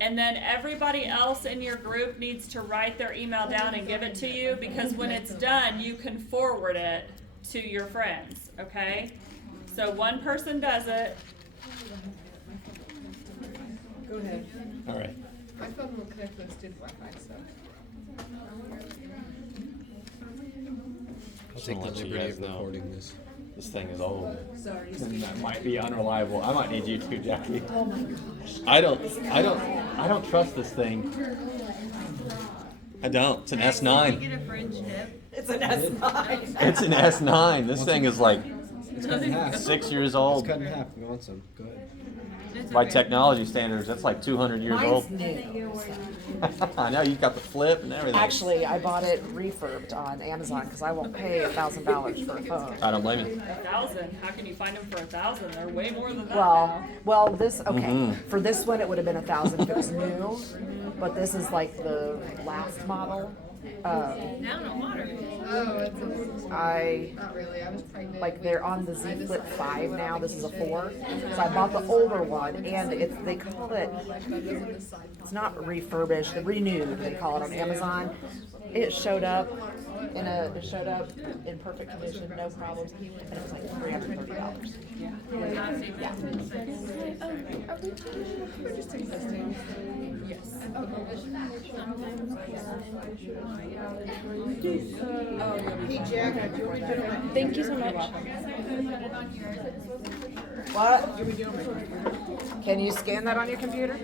And then everybody else in your group needs to write their email down and give it to you, because when it's done, you can forward it to your friends, okay? So one person does it. Go ahead. All right. My phone will connect to the student Wi-Fi, so. I'll take the liberty of recording this. This thing is old. Sorry. And that might be unreliable. I might need you too, Jackie. Oh my gosh. I don't trust this thing. I don't. It's an S9. Get a fringe tip. It's an S9. It's an S9. This thing is like It's cut in half. 6 years It's old. cut in half. You want some? Go ahead. It's By okay. technology standards, that's like 200 years Mine's old. new. I know, you've got the flip and everything. Actually, I bought it refurbed on Amazon because I won't pay $1,000 for a phone. I don't blame you. 1,000. How can you find them for 1,000? They're way more than that. Well, this okay. Mhm. For this one, it would have been 1,000 if it was new, but this is like the last model. Down on water. Oh, it's I not really. I was pregnant. like they're on the Z Flip 5 now. This is a 4, so I bought the older one, and they call it. It's not refurbished, the renewed. They call it on Amazon. It showed up in perfect condition, no problems, and it was like $330. They're just existing. Yes. Hey, Jack, do you want me to put it? Thank you so much. What? Can you scan that on your computer?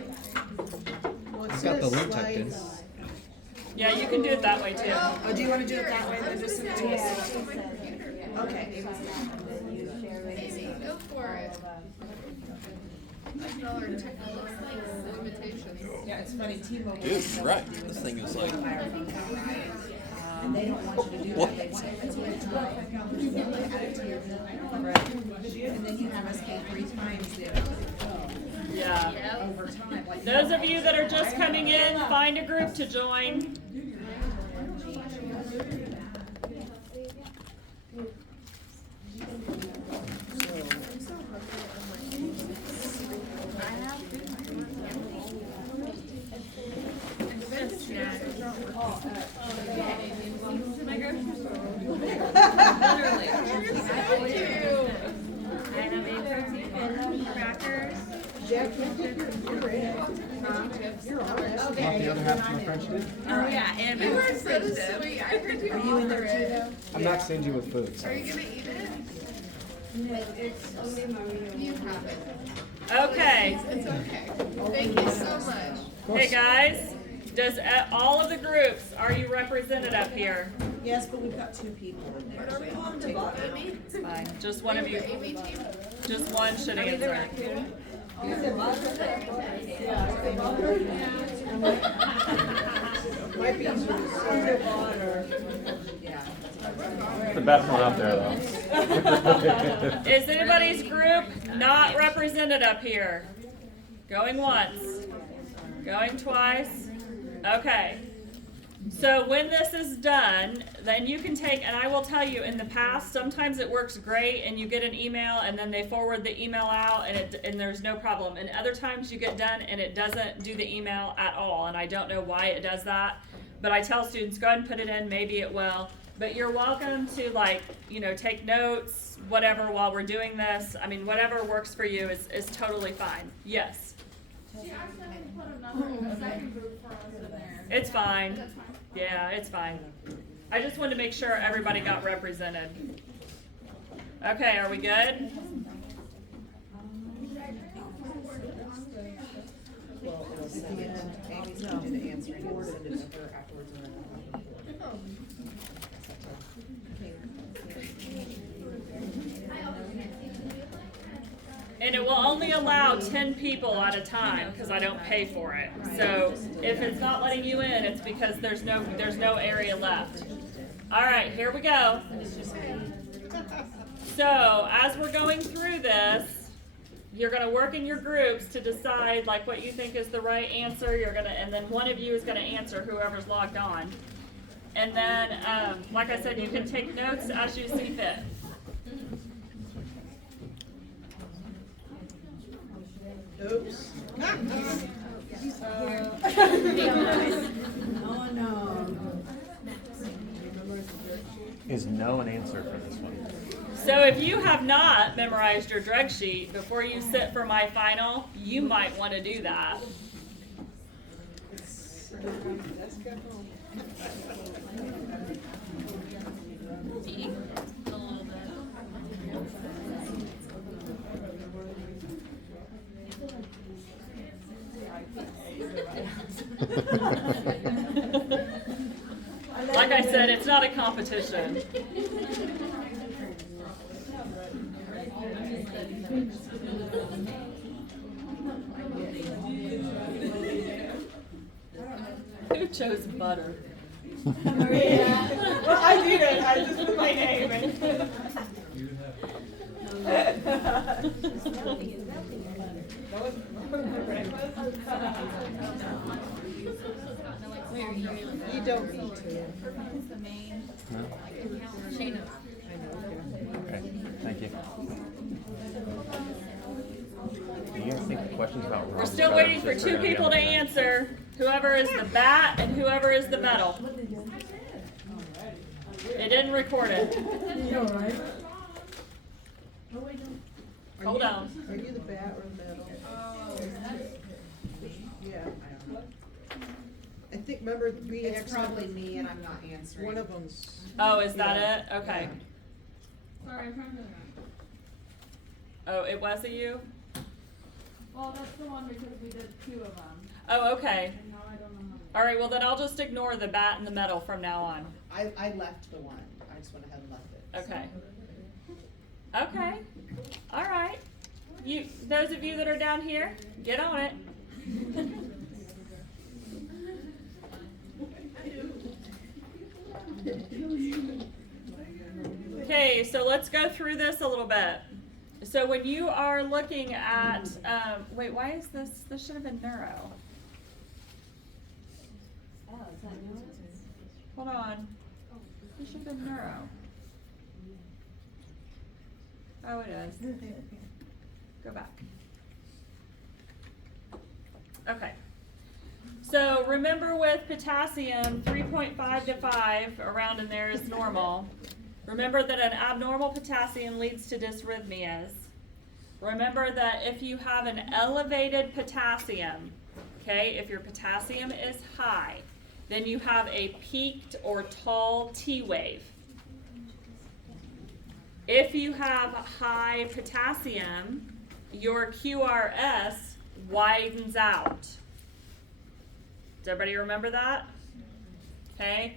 I've got the link typed in. Yeah, you can do it that way too. Oh, do you want to do it that way? Then just send it to us. Okay. Go for it. Like all our technical limitations. Yeah, it's funny. T-Mobile. Dude, you're right. This thing is like. And they don't want you to do that. They want you to add it to your bill. And then you have us pay 3 times the Yeah. over time. Like, Those of you that are just coming in, find a group to join. Want the other half from the French dip? Oh yeah, and You are so sweet. I heard you offer it. I'm not stingy with food. So. Are you gonna eat it? You have it. Okay. It's okay. Thank you so much. Hey guys, does all of the groups, are you represented up here? yes, but we've got 2 people in there. What are we calling to Amy? It's fine. Just one of you, The Amy team? just one should answer. Might be easier to sort it on or. Yeah. It's the best one up there, though. Is anybody's group not represented up here? Going once, going twice. Okay. So when this is done, then you can take, and I will tell you, in the past, sometimes it works great and you get an email and then they forward the email out and there's no problem. And other times you get done and it doesn't do the email at all. And I don't know why it does that, but I tell students, go ahead and put it in, maybe it will. But you're welcome to take notes, whatever, while we're doing this. I mean, whatever works for you is totally fine. Yes. It's fine. Yeah, it's fine. I just wanted to make sure everybody got represented. Okay, are we good? Well, Amy's gonna do the answering and send it to her afterwards. And it will only allow 10 people at a time because I don't pay for it. So if it's not letting you in, it's because there's no area left. All right, here we go. So as we're going through this, you're going to work in your groups to decide like what you think is the right answer. And then one of you is going to answer, whoever's logged on. And then, like I said, you can take notes as you see fit. Oops. Is no an answer for this one? So if you have not memorized your drug sheet before you sit for my final, you might want to do that. D, a little bit. Like I said, it's not a competition. Who chose butter? Well, I didn't. I just put my name in. You don't need to. She knows. Okay, thank you. Do you guys think the questions about We're still waiting for two people to answer. Whoever is the bat and whoever is the metal. It didn't record it. Hold on. Are you the bat or the metal? Yeah. I think, remember, we It's actually, probably me and I'm not answering. one of them's. Oh, is that it? Okay. Sorry, I'm trying to. Oh, it was a you? Well, that's the one because we did two of them, Oh, okay. and now I don't know how many. All right, well then I'll just ignore the bat and the metal from now on. I left the one. I just went ahead and left it. Okay. Okay. All right. You, those of you that are down here, get on it. Okay, so let's go through this a little bit. So when you are looking at, wait, why is this? This should have been neuro. Hold on. This should have been neuro. Oh, it is. Go back. Okay. So remember with potassium, 3.5 to 5, around in there is normal. Remember that an abnormal potassium leads to dysrhythmias. Remember that if you have an elevated potassium, okay, if your potassium is high, then you have a peaked or tall T wave. If you have high potassium, your QRS widens out. Does everybody remember that? Okay.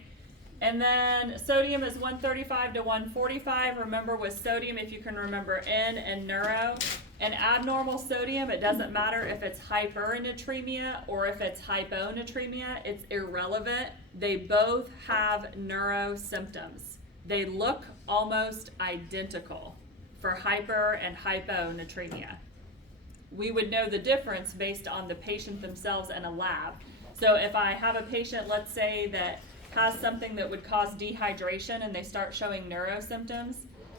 And then sodium is 135 to 145. Remember with sodium, if you can remember N and neuro. And abnormal sodium, it doesn't matter if it's hypernatremia or if it's hyponatremia, it's irrelevant. They both have neuro symptoms. They look almost identical for hyper and hyponatremia. We would know the difference based on the patient themselves and a lab. So if I have a patient, let's say, that has something that would cause dehydration and they start showing neuro symptoms,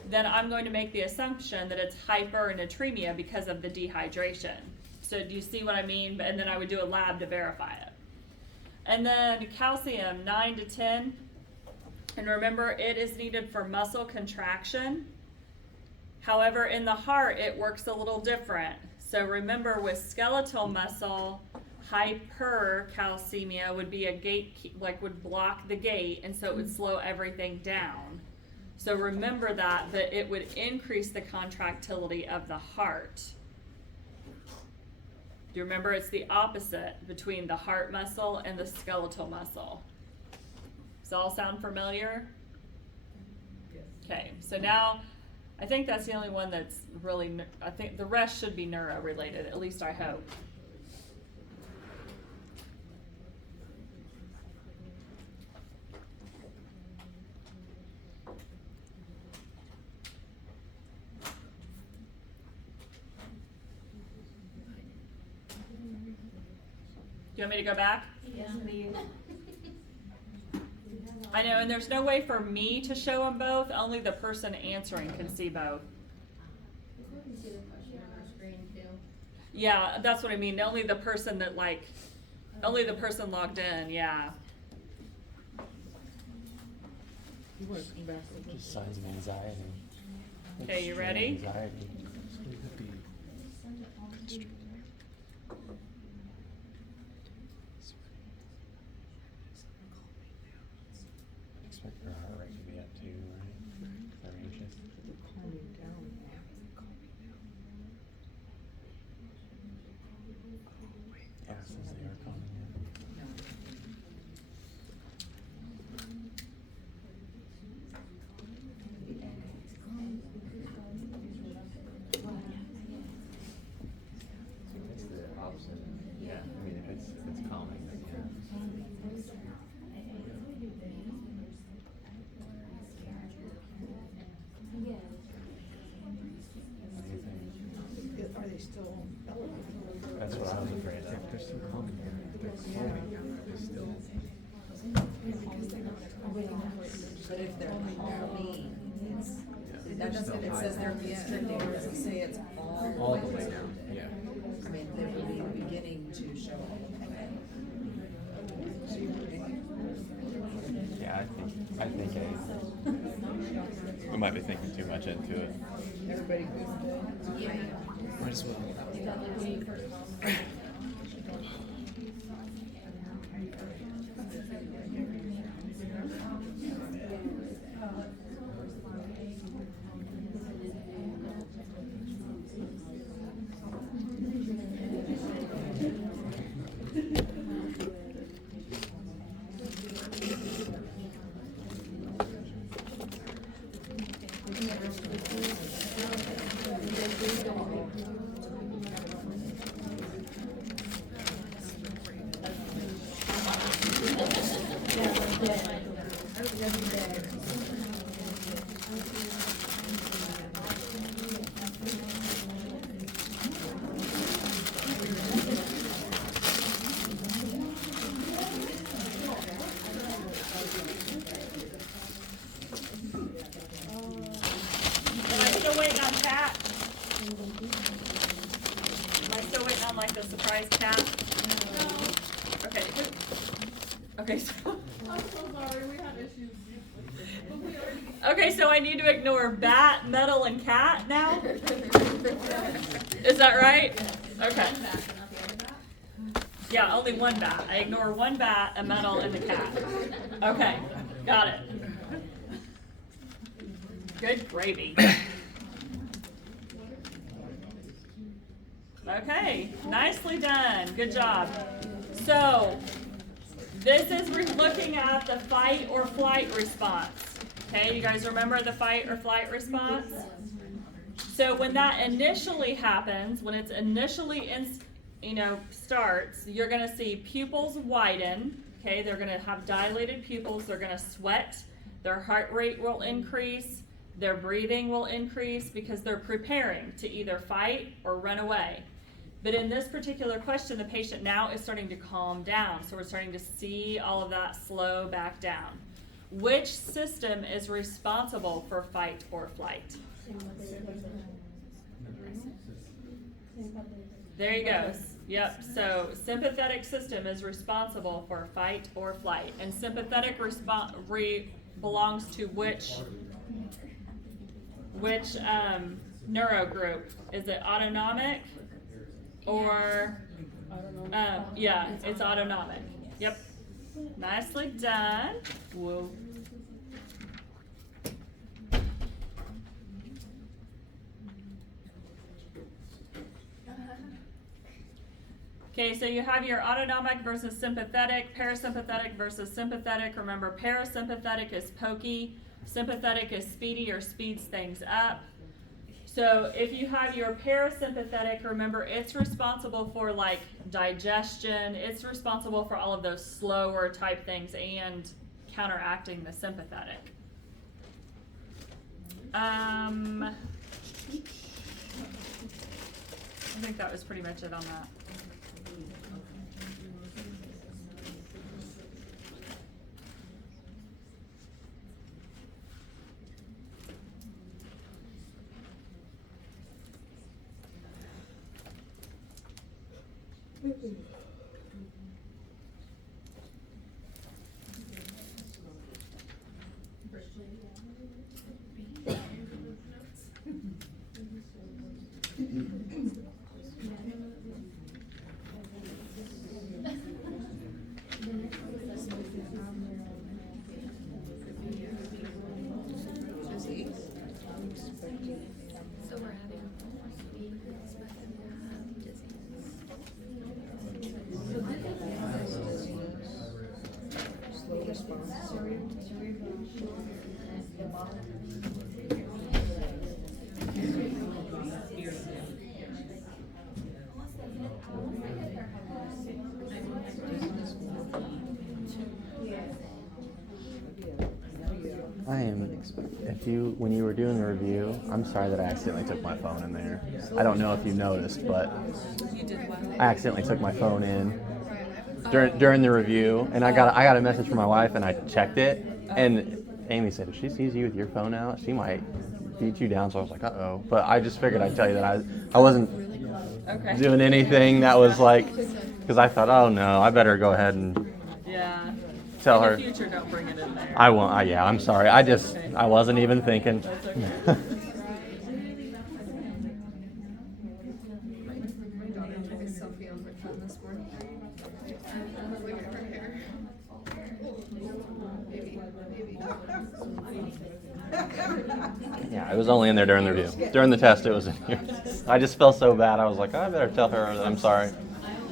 then I'm going to make the assumption that it's hypernatremia because of the dehydration. So do you see what I mean? And then I would do a lab to verify it. And then calcium, 9 to 10. And remember, it is needed for muscle contraction. However, in the heart, it works a little different. So remember, with skeletal muscle, hypercalcemia would be a gate, like would block the gate, and so it would slow everything down. So remember that it would increase the contractility of the heart. Do you remember it's the opposite between the heart muscle and the skeletal muscle? Does all sound familiar? Okay, so now I think that's the only one that's really, I think the rest should be neuro related, at least I hope. Do you want me to go back? I know, and there's no way for me to show them both, only the person answering can see both. Yeah, that's what I mean, only the person that like Only the person logged in, yeah. Just signs of anxiety. Okay, you ready? Anxiety. Expect your heart rate to be up too, right? They're anxious. Yeah, it says they are calming down. It's the opposite. Yeah, I mean, if it's calming, then yeah. What do you think? Are they still elevated? That's what I was afraid of. They're still calming down. They're calming down. They're still. But if they're calming, it's, that doesn't, it says they're constricting, it doesn't say it's All the way down. Yeah. I mean, they would be beginning to show. Yeah, I think we might be thinking too much into it. Everybody good? Might as well. Am I still waiting on chat? Am I still waiting on like the surprise chat? Okay. Okay, so. I'm so sorry, we had issues. But we already. Okay, so I need to ignore bat, metal, and cat now? Is that right? Okay. Yeah, only one bat. I ignore one bat, a metal, and the cat. Okay, got it. Good gravy. Okay, nicely done. Good job. So, this is looking at the fight or flight response. Okay, you guys remember the fight or flight response? So when that initially happens, when it's initially starts, you're gonna see pupils widen. Okay, they're gonna have dilated pupils. They're gonna sweat. Their heart rate will increase. Their breathing will increase because they're preparing to either fight or run away. But in this particular question, the patient now is starting to calm down. So we're starting to see all of that slow back down. Which system is responsible for fight or flight? There you go. Yep, so sympathetic system is responsible for fight or flight. And sympathetic belongs to which neuro group? Is it autonomic or yeah, it's autonomic. Yep. Nicely done. Whoa. Okay, so you have your autonomic versus sympathetic, parasympathetic versus sympathetic. Remember, parasympathetic is pokey, sympathetic is speedy or speeds things up. So if you have your parasympathetic, remember it's responsible for like digestion, it's responsible for all of those slower type things and counteracting the sympathetic. I think that was pretty much it on that. I am. When you were doing the review, I'm sorry that I accidentally took my phone in there. I don't know if you noticed, but You did what? I accidentally took my phone in during the review, and I got a message from my wife, and I checked it, and Amy said if she sees you with your phone out, she might beat you down. So I was like, uh-oh. But I just figured I'd tell you that I wasn't Okay. doing anything that was like, because I thought, oh no, I better go ahead and Yeah. tell In her. the future, don't bring it in there. I won't. Yeah, I'm sorry. I wasn't even thinking. That's okay. My daughter took a selfie on her phone this morning. Look at her hair. Maybe. Yeah, it was only in there during the review. During the test, it was in here. I just felt so bad. I was like, oh, I better tell her that I'm sorry.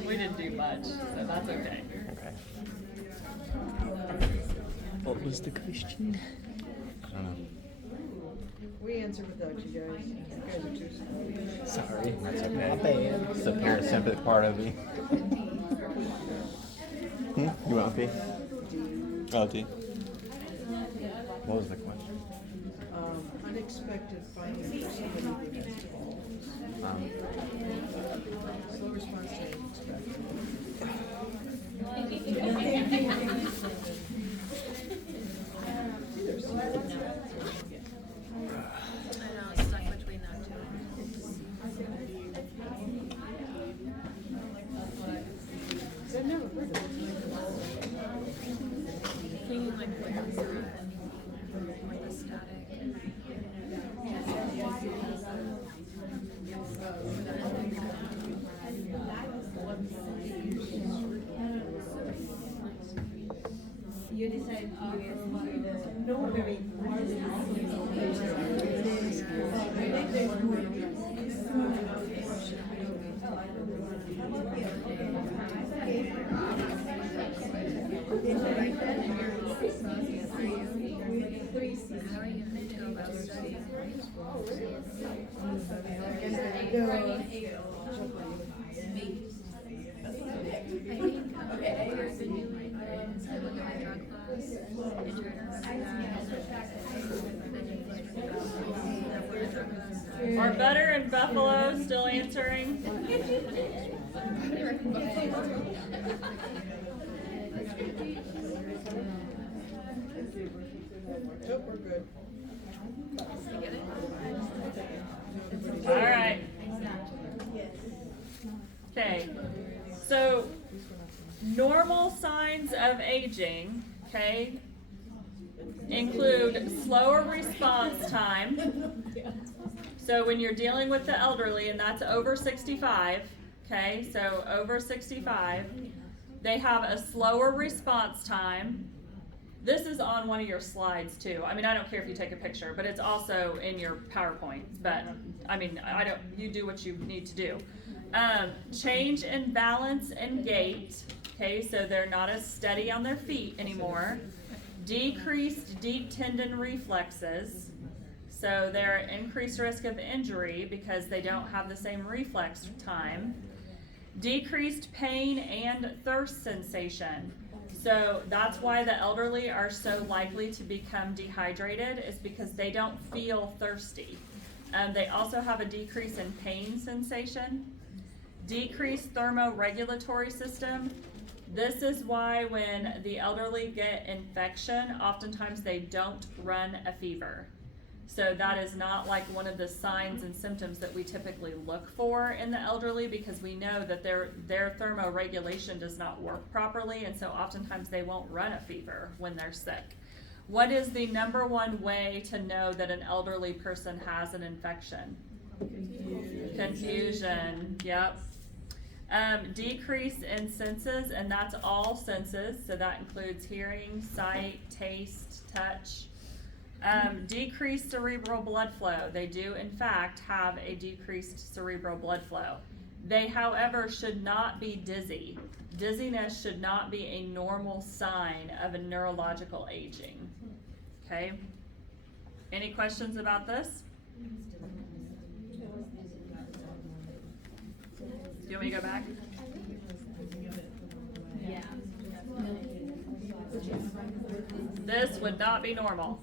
We didn't do much, so that's okay. Okay. What was the question? I don't know. We answered without you guys. You guys are too slow. Sorry. That's okay. My bad. It's the parasympathetic part of me. You want pee? Oh, D. What was the question? Unexpected finding for somebody who has falls. Slow response time expected. I know, stuck between them two. Thinking like where's the static? How are you gonna do about studying? Are Butter and Buffalo still answering? Nope, we're good. All right. Okay. So, normal signs of aging, okay, include slower response time. So when you're dealing with the elderly, and that's over 65, okay, so over 65, they have a slower response time. This is on one of your slides too. I mean, I don't care if you take a picture, but it's also in your PowerPoint. But I mean, you do what you need to do. Change in balance and gait. Okay, so they're not as steady on their feet anymore. Decreased deep tendon reflexes. So they're at increased risk of injury because they don't have the same reflex time. Decreased pain and thirst sensation. So that's why the elderly are so likely to become dehydrated, is because they don't feel thirsty. They also have a decrease in pain sensation. Decreased thermoregulatory system. This is why when the elderly get infection, oftentimes they don't run a fever. So that is not like one of the signs and symptoms that we typically look for in the elderly, because we know that their thermoregulation does not work properly, and so oftentimes they won't run a fever when they're sick. What is the number one way to know that an elderly person has an infection? Confusion. Yep. Decrease in senses, and that's all senses, so that includes hearing, sight, taste, touch. Decreased cerebral blood flow. They do, in fact, have a decreased cerebral blood flow. They, however, should not be dizzy. Dizziness should not be a normal sign of a neurological aging. Okay? Any questions about this? Do you want me to go back? This would not be normal.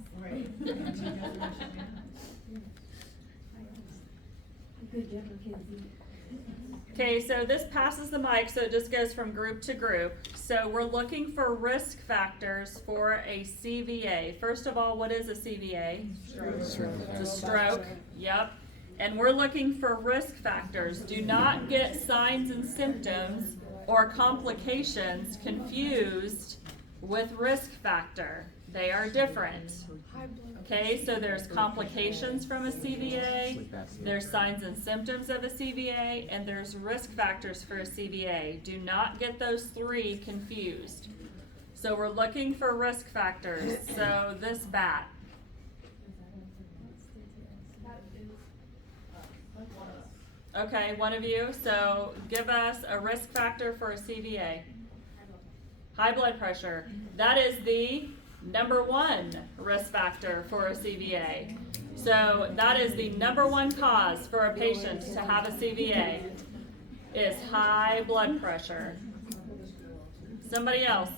Okay, so this passes the mic, so it just goes from group to group. So we're looking for risk factors for a CVA. First of all, what is a CVA? It's a stroke. Yep. And we're looking for risk factors. Do not get signs and symptoms or complications confused with risk factor. They are different. Okay, so there's complications from a CVA, there's signs and symptoms of a CVA, and there's risk factors for a CVA. Do not get those three confused. So we're looking for risk factors. So this bat. Okay, one of you. So give us a risk factor for a CVA. High blood pressure. That is the number one risk factor for a CVA. So that is the number one cause for a patient to have a CVA is high blood pressure. Somebody else.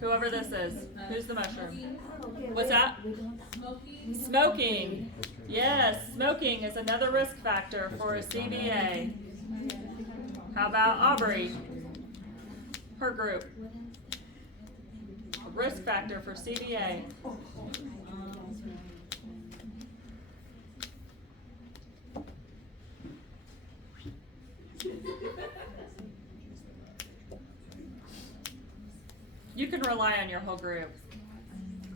Whoever this is. Who's the mushroom? What's that? Smoking. Yes, smoking is another risk factor for a CVA. How about Aubrey? Her group. Risk factor for CVA. You can rely on your whole group.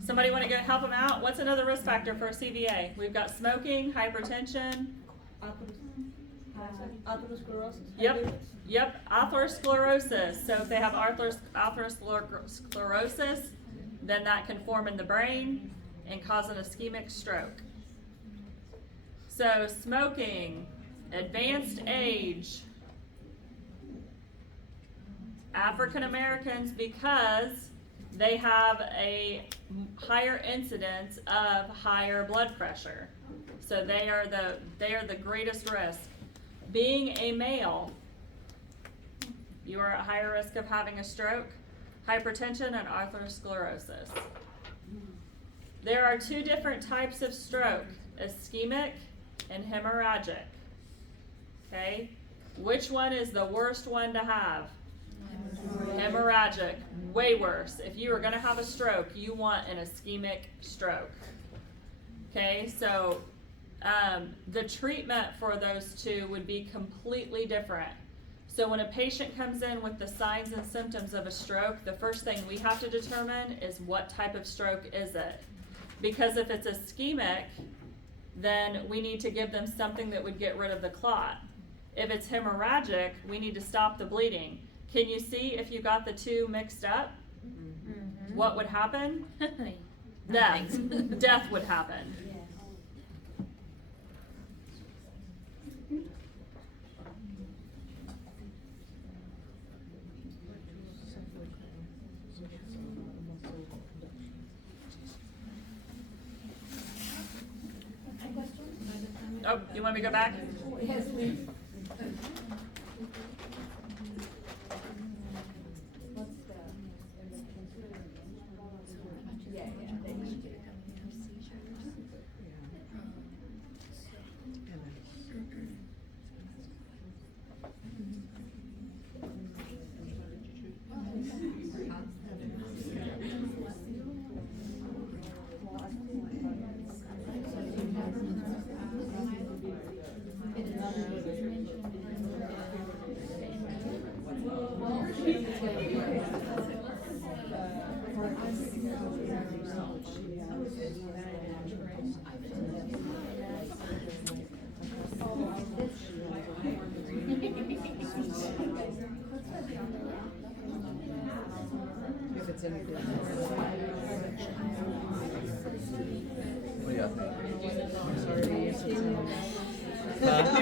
Somebody want to go help them out? What's another risk factor for a CVA? We've got smoking, hypertension. Atherosclerosis. Yep, atherosclerosis. So if they have atherosclerosis, then that can form in the brain and cause an ischemic stroke. So smoking, advanced age, African Americans, because they have a higher incidence of higher blood pressure. So they are the greatest risk. Being a male, you are at higher risk of having a stroke, hypertension, and atherosclerosis. There are two different types of stroke, ischemic and hemorrhagic. Okay? Which one is the worst one to have? Hemorrhagic. Way worse. If you are going to have a stroke, you want an ischemic stroke. Okay? So the treatment for those two would be completely different. So when a patient comes in with the signs and symptoms of a stroke, the first thing we have to determine is what type of stroke is it. Because if it's ischemic, then we need to give them something that would get rid of the clot. If it's hemorrhagic, we need to stop the bleeding. Can you see if you got the two mixed up? Mm-hmm. What would happen? Death. Death would happen. Oh, you want me to go back? Yes, please. What do you think?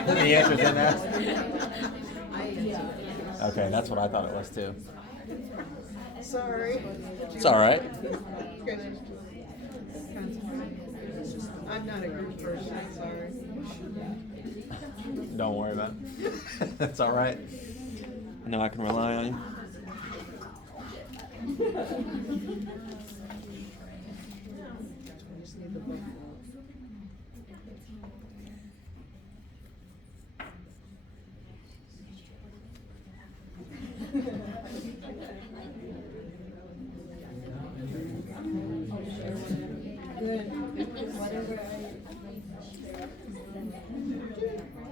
The answer's in there? Okay, that's what I thought it was too. Sorry. It's alright. I'm not a group person, sorry. Don't worry about it. That's all right. I know I can rely on you. I just need the book.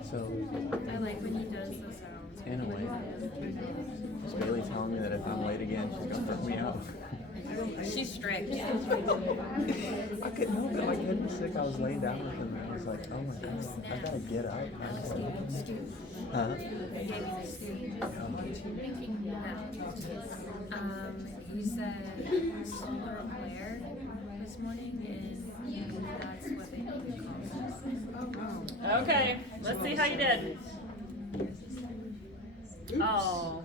So, I like when he does the sounds. in a way, is Bailey telling me that if I'm late again, she's gonna put me out? She's strict. I couldn't help it. Like, couldn't sick. I was laying down with him. And I was like, oh my god, I gotta get up. Huh? He gave me the stew. He said solar aware this morning, and that's what they call us. Okay, let's see how you did. Oh,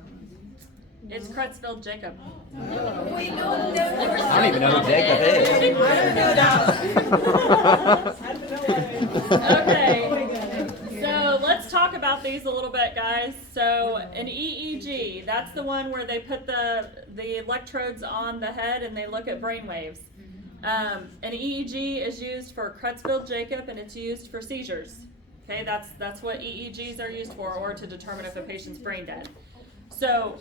it's Crutchfield Jacob. Wait, no. I don't even know who Jacob is. Okay, so let's talk about these a little bit, guys. So an EEG, that's the one where they put the electrodes on the head and they look at brain waves. An EEG is used for Crutchfield Jacob, and it's used for seizures. Okay, that's what EEGs are used for, or to determine if a patient's brain dead. So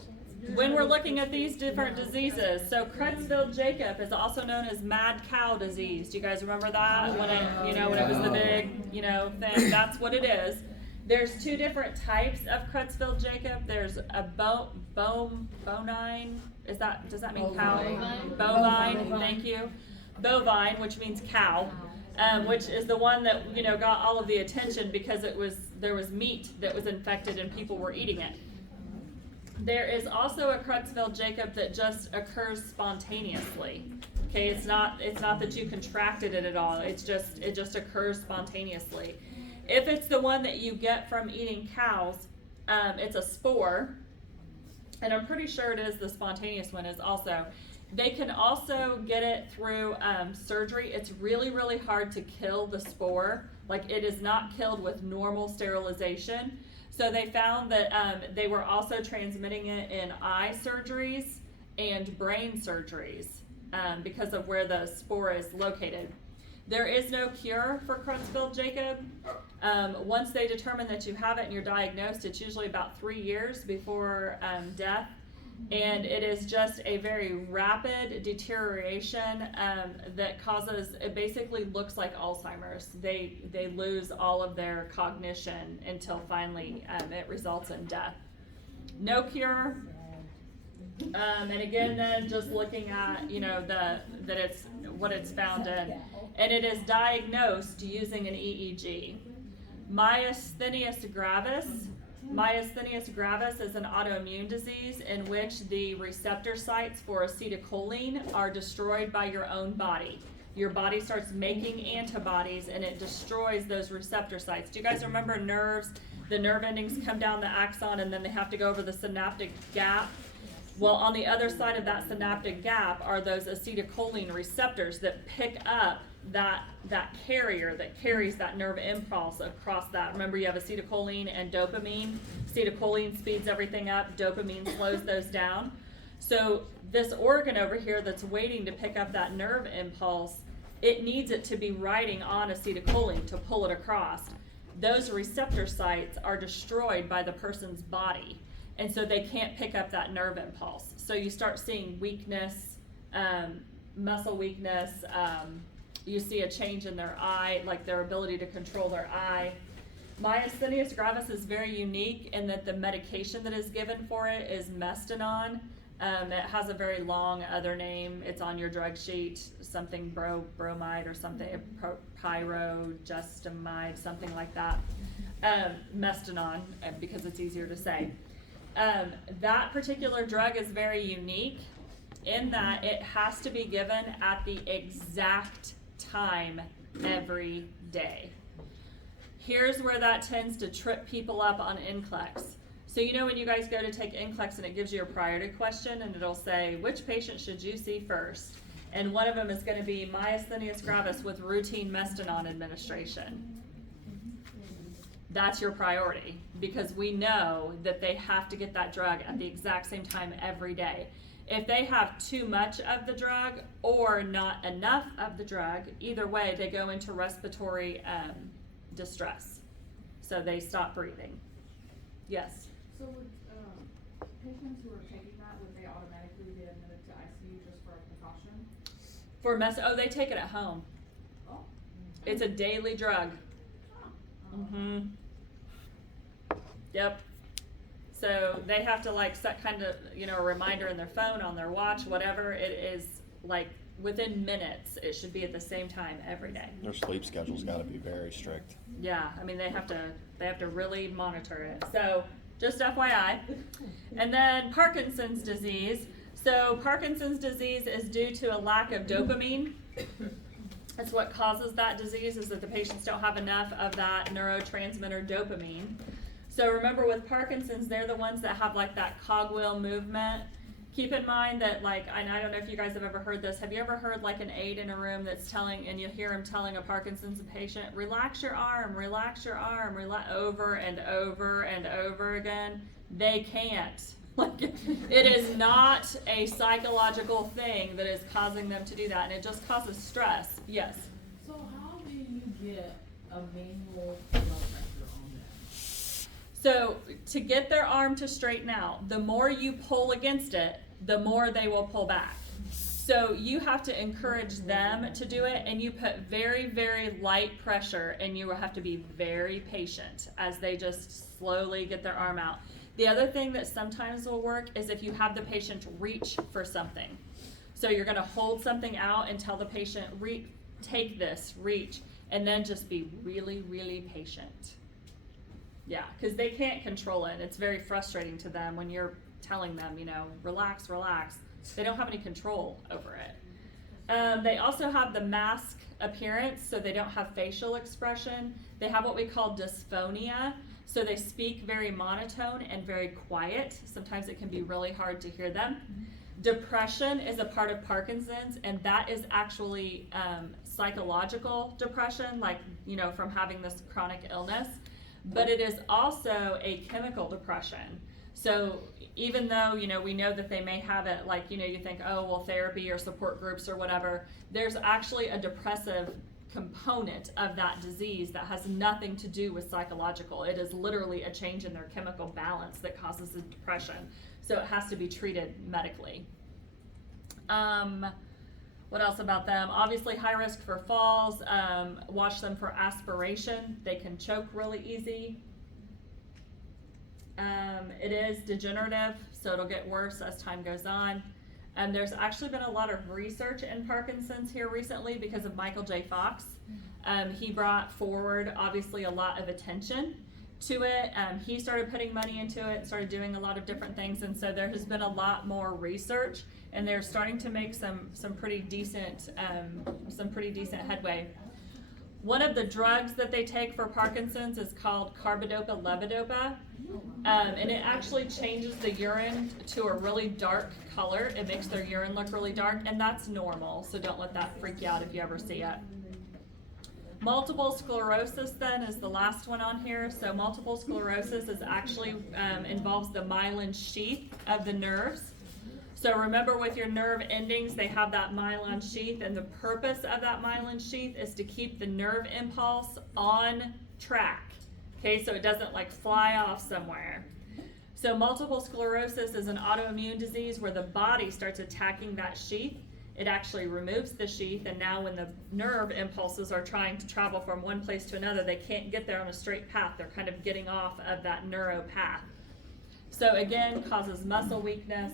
when we're looking at these different diseases, so Crutchfield Jacob is also known as mad cow disease. Do you guys remember that when it was the big thing? That's what it is. There's two different types of Crutchfield Jacob. There's a bovine. Does that mean cow? Bovine. Thank you. Bovine, which means cow, which is the one that got all of the attention because there was meat that was infected and people were eating it. There is also a Crutchfield Jacob that just occurs spontaneously. Okay, it's not that you contracted it at all. It just occurs spontaneously. If it's the one that you get from eating cows, it's a spore, and I'm pretty sure it is the spontaneous one is also. They can also get it through surgery. It's really, really hard to kill the spore. Like, it is not killed with normal sterilization. So they found that they were also transmitting it in eye surgeries and brain surgeries because of where the spore is located. There is no cure for Crutchfield Jacob. Once they determine that you have it and you're diagnosed, it's usually about 3 years before death. And it is just a very rapid deterioration that causes, it basically looks like Alzheimer's. They lose all of their cognition until finally it results in death. No cure. And again, then just looking at that it's what it's found in, and it is diagnosed using an EEG. Myasthenia gravis. Myasthenia gravis is an autoimmune disease in which the receptor sites for acetylcholine are destroyed by your own body. Your body starts making antibodies and it destroys those receptor sites. Do you guys remember nerves? The nerve endings come down the axon and then they have to go over the synaptic gap. Well, on the other side of that synaptic gap are those acetylcholine receptors that pick up that carrier that carries that nerve impulse across that. Remember, you have acetylcholine and dopamine. Acetylcholine speeds everything up, dopamine slows those down. So this organ over here that's waiting to pick up that nerve impulse, it needs it to be riding on acetylcholine to pull it across. Those receptor sites are destroyed by the person's body, and so they can't pick up that nerve impulse. So you start seeing weakness, muscle weakness, you see a change in their eye, like their ability to control their eye. Myasthenia gravis is very unique in that the medication that is given for it is Mestinon. It has a very long other name. It's on your drug sheet, something bromide or something, pyrogestamide, something like that. Mestinon, because it's easier to say. That particular drug is very unique in that it has to be given at the exact time every day. Here's where that tends to trip people up on NCLEX. So when you guys go to take NCLEX and it gives you a priority question and it'll say, which patient should you see first? And one of them is gonna be myasthenia gravis with routine mestinon administration. That's your priority, because we know that they have to get that drug at the exact same time every day. If they have too much of the drug or not enough of the drug, either way, they go into respiratory distress. So they stop breathing. Yes? So with patients who are taking that, would they automatically be admitted to ICU just for a precaution? They take it at home. Oh. It's a daily drug. Mm-hmm. Yep. So they have to like set kind of, a reminder in their phone, on their watch, whatever it is, like within minutes, it should be at the same time every day. Their sleep schedule's gotta be very strict. Yeah, I mean, they have to really monitor it. So just FYI. And then Parkinson's disease. So Parkinson's disease is due to a lack of dopamine. That's what causes that disease, is that the patients don't have enough of that neurotransmitter dopamine. So remember, with Parkinson's, they're the ones that have like that cogwheel movement. Keep in mind that, like, and I don't know if you guys have ever heard this. Have you ever heard like an aide in a room that's telling, and you hear him telling a Parkinson's patient, relax your arm, over and over and over again? They can't. Like, it is not a psychological thing that is causing them to do that, and it just causes stress. Yes? So how do you get a manual blood pressure on them? So to get their arm to straighten out, the more you pull against it, the more they will pull back. So you have to encourage them to do it, and you put very, very light pressure, and you will have to be very patient as they just slowly get their arm out. The other thing that sometimes will work is if you have the patient reach for something. So you're gonna hold something out and tell the patient, take this, reach, and then just be really, really patient. Yeah, because they can't control it, and it's very frustrating to them when you're telling them, relax, relax. They don't have any control over it. They also have the mask appearance, so they don't have facial expression. They have what we call dysphonia, so they speak very monotone and very quiet. Sometimes it can be really hard to hear them. Depression is a part of Parkinson's, and that is actually psychological depression, like, from having this chronic illness. But it is also a chemical depression. So even though, we know that they may have it, like, you think, oh, well, therapy or support groups or whatever, there's actually a depressive component of that disease that has nothing to do with psychological. It is literally a change in their chemical balance that causes the depression. So it has to be treated medically. What else about them? Obviously high risk for falls. Watch them for aspiration. They can choke really easy. It is degenerative, so it'll get worse as time goes on. There's actually been a lot of research in Parkinson's here recently because of Michael J. Fox. He brought forward, obviously, a lot of attention to it. He started putting money into it and started doing a lot of different things, and so there has been a lot more research, and they're starting to make some pretty decent headway. One of the drugs that they take for Parkinson's is called carbidopa-levodopa, and it actually changes the urine to a really dark color. It makes their urine look really dark, and that's normal, so don't let that freak you out if you ever see it. Multiple sclerosis then is the last one on here. So multiple sclerosis is actually involves the myelin sheath of the nerves. So remember, with your nerve endings, they have that myelin sheath, and the purpose of that myelin sheath is to keep the nerve impulse on track. Okay, so it doesn't like fly off somewhere. So multiple sclerosis is an autoimmune disease where the body starts attacking that sheath. It actually removes the sheath, and now when the nerve impulses are trying to travel from one place to another, they can't get there on a straight path. They're kind of getting off of that neuro path. So again, causes muscle weakness.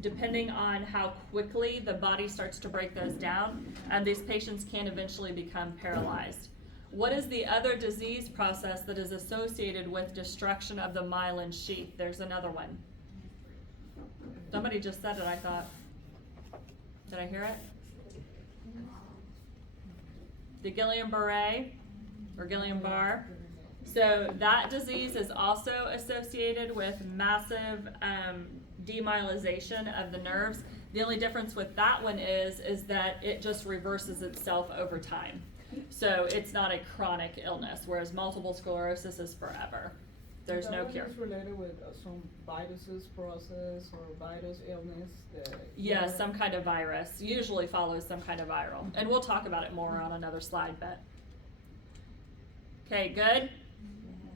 Depending on how quickly the body starts to break those down, these patients can eventually become paralyzed. What is the other disease process that is associated with destruction of the myelin sheath? There's another one. Somebody just said it, I thought. Did I hear it? The Guillain-Barré or Guillain-Barré. So that disease is also associated with massive demyelization of the nerves. The only difference with that one is that it just reverses itself over time. So it's not a chronic illness, whereas multiple sclerosis is forever. There's no cure. Is related with some viruses process or virus illness? Yes, some kind of virus. Usually follows some kind of viral. And we'll talk about it more on another slide, but. Okay, good?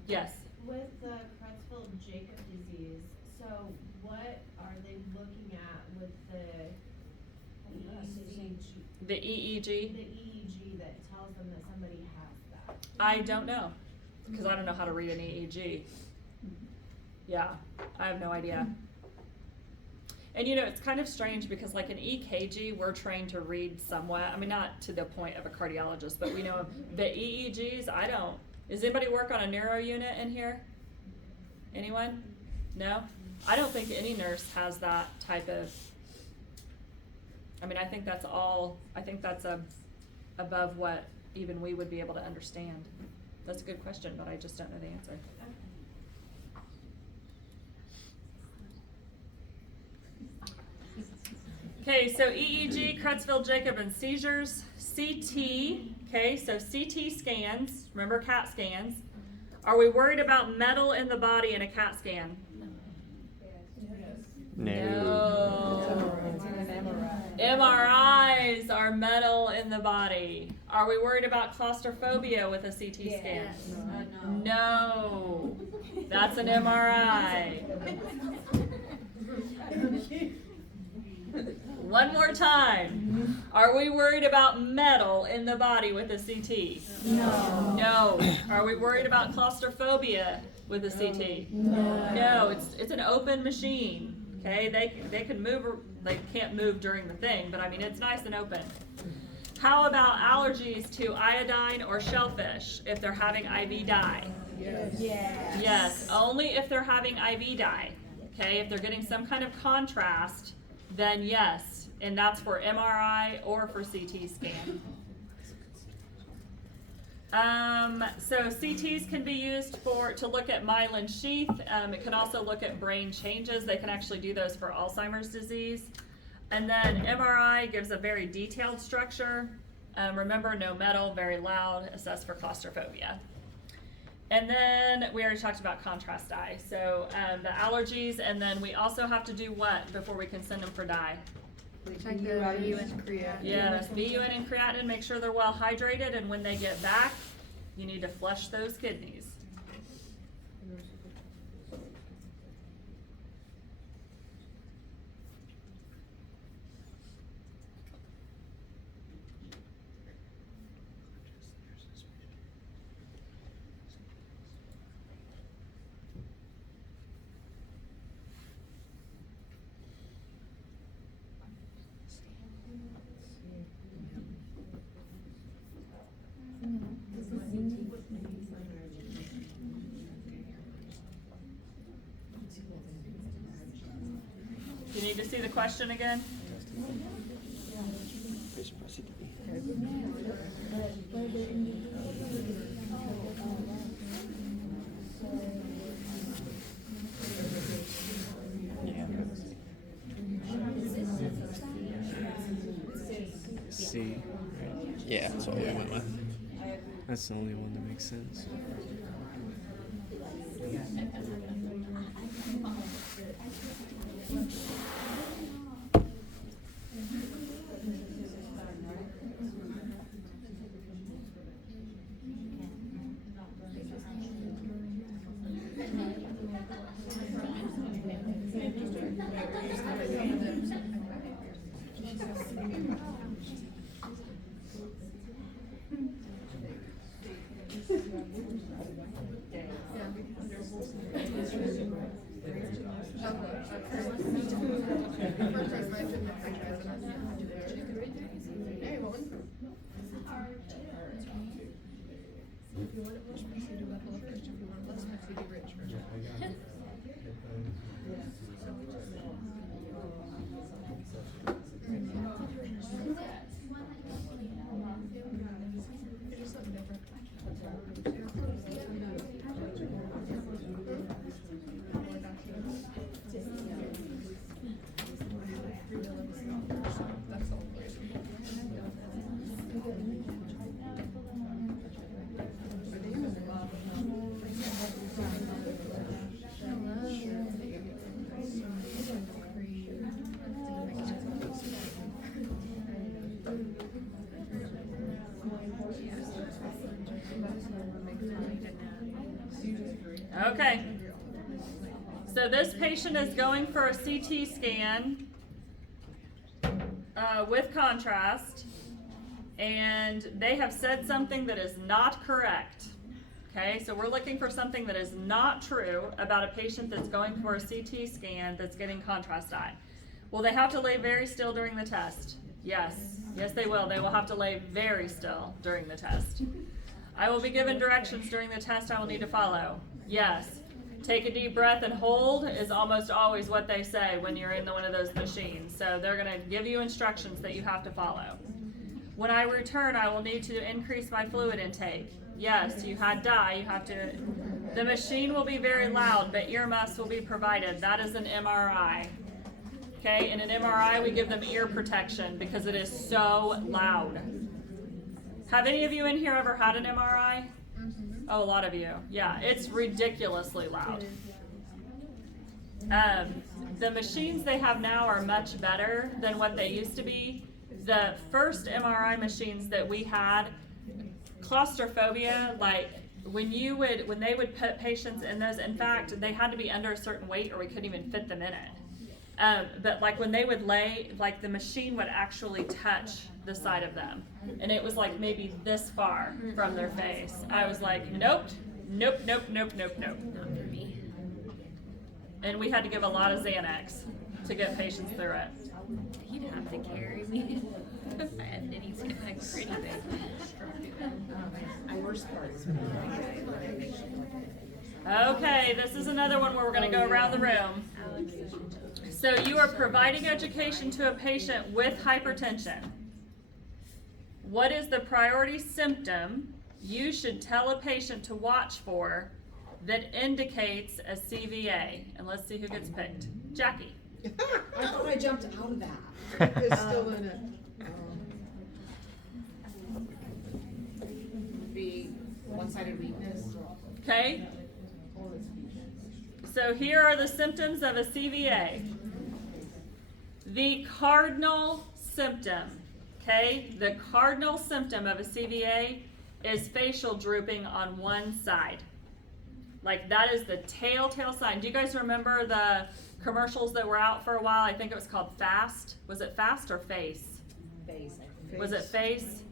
Yes. With the Creutzfeldt-Jakob disease, so what are they looking at with the EEG? The EEG? The EEG that tells them that somebody has that? I don't know, because I don't know how to read an EEG. Yeah, I have no idea. And you know, it's kind of strange because like an EKG, we're trained to read somewhat. I mean, not to the point of a cardiologist, but we know the EEGs, I don't. Does anybody work on a neuro unit in here? Anyone? No? I don't think any nurse has that type of, I mean, I think that's above what even we would be able to understand. That's a good question, but I just don't know the answer. Okay, so EEG, Creutzfeldt-Jakob, and seizures. CT, okay, so CT scans, remember CAT scans. Are we worried about metal in the body in a CAT scan? No. MRIs are metal in the body. Are we worried about claustrophobia with a CT scan? No. That's an MRI. One more time. Are we worried about metal in the body with a CT? No. No. Are we worried about claustrophobia with a CT? No. No, it's an open machine. Okay, they can move, or they can't move during the thing, but I mean it's nice and open. How about allergies to iodine or shellfish if they're having IV dye? Yes. Yes, only if they're having IV dye. Okay, if they're getting some kind of contrast, then yes, and that's for MRI or for CT scan. So CTs can be used to look at myelin sheath. It can also look at brain changes. They can actually do those for Alzheimer's disease. And then MRI gives a very detailed structure. Remember, no metal, very loud, assess for claustrophobia. And then we already talked about contrast dye. So the allergies, and then we also have to do what before we can send them for dye? Check the BUN and creatinine. Yes, BUN and creatinine, make sure they're well hydrated, and when they get back, you need to flush those kidneys. You need to see the question again? C. Yeah, that's what we went with. That's the only one that makes sense. Okay. So this patient is going for a CT scan with contrast, and they have said something that is not correct. Okay, so we're looking for something that is not true about a patient that's going for a CT scan that's getting contrast dye. Will they have to lay very still during the test? Yes. Yes, they will. They will have to lay very still during the test. I will be given directions during the test I will need to follow. Yes. Take a deep breath and hold is almost always what they say when you're in one of those machines. So they're going to give you instructions that you have to follow. When I return, I will need to increase my fluid intake. Yes, you had dye, you have to. The machine will be very loud, but earmuffs will be provided. That is an MRI. Okay, in an MRI, we give them ear protection because it is so loud. Have any of you in here ever had an MRI? Oh, a lot of you. Yeah, it's ridiculously loud. The machines they have now are much better than what they used to be. The first MRI machines that we had, claustrophobia, like when they would put patients in those, in fact, they had to be under a certain weight or we couldn't even fit them in it. But like when they would lay, like the machine would actually touch the side of them. And it was like maybe this far from their face. I was like, nope, nope, nope, nope, nope, nope. Not for me. And we had to give a lot of Xanax to get patients through it. He'd have to carry me. I had any Xanax or anything. My worst part is when Okay, this is another one where we're going to go around the room. So you are providing education to a patient with hypertension. What is the priority symptom you should tell a patient to watch for that indicates a CVA? And let's see who gets picked. Jackie. I thought I jumped out of that. It's still in it. Be one-sided weakness. Okay. So here are the symptoms of a CVA. The cardinal symptom, okay? The cardinal symptom of a CVA is facial drooping on one side. Like that is the telltale sign. Do you guys remember the commercials that were out for a while? I think it was called Fast. Was it Fast or Face? Face. Was it Face?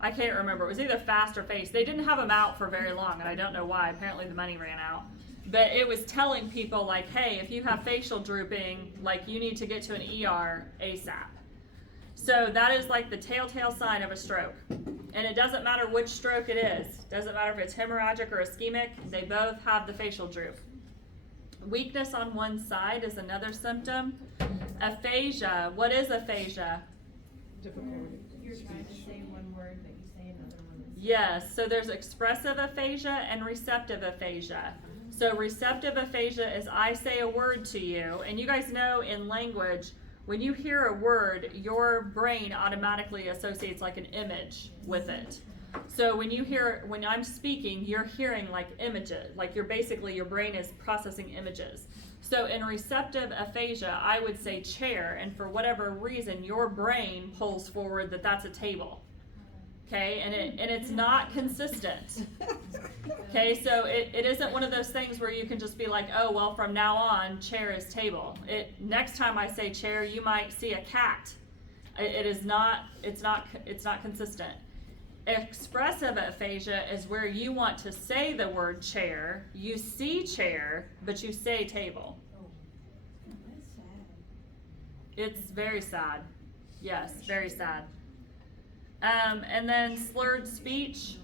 I can't remember. It was either Fast or Face. They didn't have them out for very long, and I don't know why. Apparently the money ran out. But it was telling people like, hey, if you have facial drooping, like you need to get to an ER ASAP. So that is like the telltale sign of a stroke. And it doesn't matter which stroke it is. It doesn't matter if it's hemorrhagic or ischemic. They both have the facial droop. Weakness on one side is another symptom. Aphasia. What is aphasia? Difficulty. You're trying to say one word, but you say another one. Yes, so there's expressive aphasia and receptive aphasia. So receptive aphasia is I say a word to you, and you guys know in language, when you hear a word, your brain automatically associates like an image with it. So when I'm speaking, you're hearing like images, like your brain is processing images. So in receptive aphasia, I would say chair, and for whatever reason, your brain pulls forward that that's a table. Okay, and it's not consistent. Okay, so it isn't one of those things where you can just be like, oh, well, from now on, chair is table. Next time I say chair, you might see a cat. It's not consistent. Expressive aphasia is where you want to say the word chair, you see chair, but you say table. That's sad. It's very sad. Yes, very sad. And then slurred speech,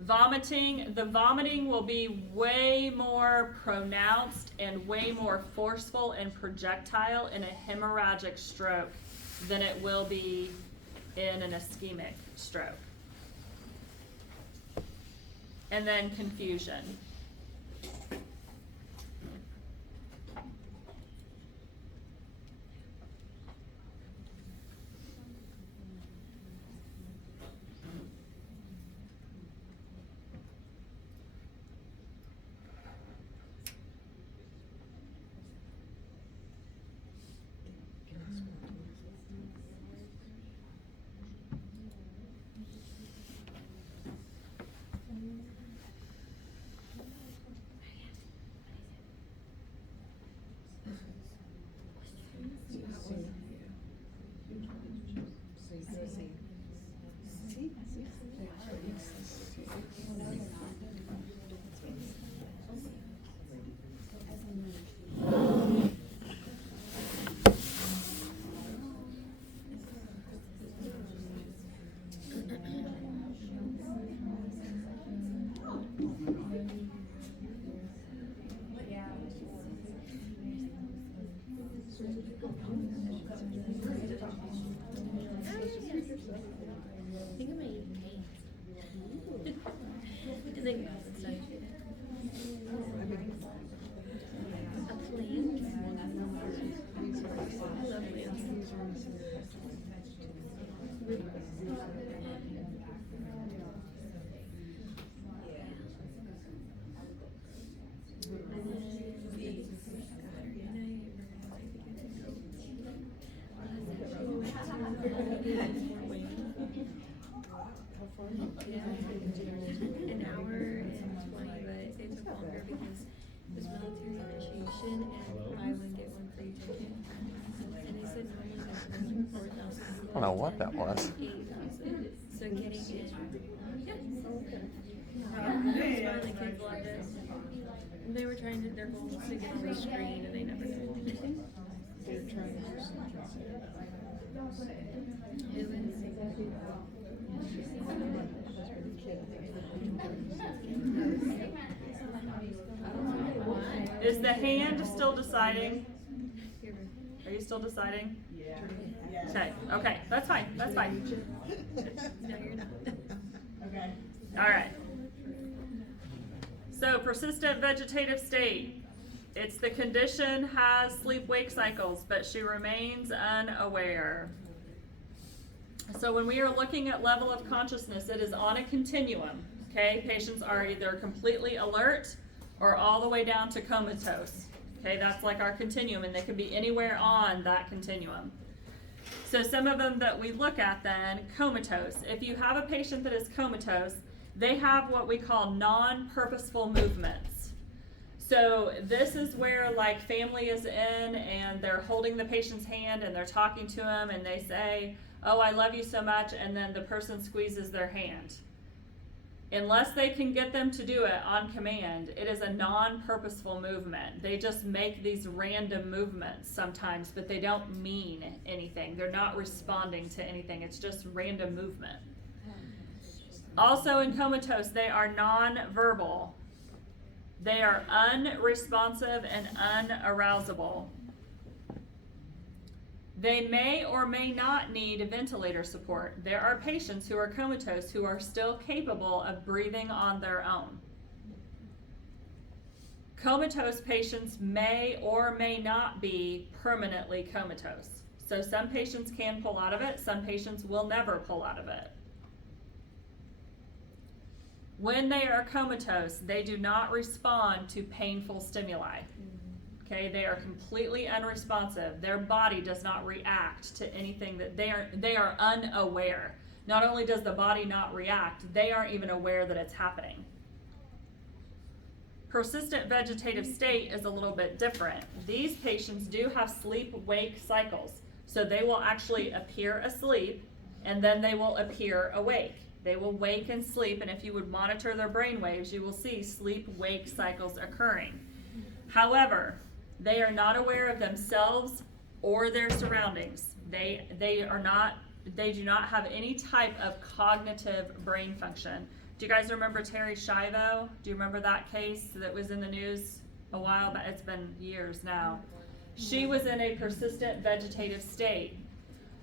vomiting. The vomiting will be way more pronounced and way more forceful and projectile in a hemorrhagic stroke than it will be in an ischemic stroke. And then confusion. think I might eat paint. And then go outside. A plane. I love planes. An hour and 20, but it took longer because it was military initiation and buy one get one free ticket. And they said normally there's 4,000. I don't know what that was. 8,000. So getting in. Yeah. It was fun. The kids loved it. And they were trying to, their goal was to get on the screen and they never did. They're trying to do something. Is the hand still deciding? Are you still deciding? Okay, okay, that's fine, that's fine. No, you're not. Okay. All right. So persistent vegetative state. It's the condition has sleep-wake cycles, but she remains unaware. So when we are looking at level of consciousness, it is on a continuum. Okay, patients are either completely alert or all the way down to comatose. Okay, that's like our continuum, and they can be anywhere on that continuum. So some of them that we look at then, comatose. If you have a patient that is comatose, they have what we call non-purposeful movements. So this is where like family is in and they're holding the patient's hand and they're talking to them and they say, "Oh, I love you so much," and then the person squeezes their hand. Unless they can get them to do it on command, it is a non-purposeful movement. They just make these random movements sometimes, but they don't mean anything. They're not responding to anything. It's just random movement. Also in comatose, they are non-verbal. They are unresponsive and unarousable. They may or may not need ventilator support. There are patients who are comatose who are still capable of breathing on their own. Comatose patients may or may not be permanently comatose. So some patients can pull out of it, some patients will never pull out of it. When they are comatose, they do not respond to painful stimuli. Okay, they are completely unresponsive. Their body does not react to anything that they are unaware. Not only does the body not react, they aren't even aware that it's happening. Persistent vegetative state is a little bit different. These patients do have sleep-wake cycles. So they will actually appear asleep and then they will appear awake. They will wake and sleep, and if you would monitor their brain waves, you will see sleep-wake cycles occurring. However, they are not aware of themselves or their surroundings. They do not have any type of cognitive brain function. Do you guys remember Terry Schiavo? Do you remember that case that was in the news a while back? It's been years now. She was in a persistent vegetative state.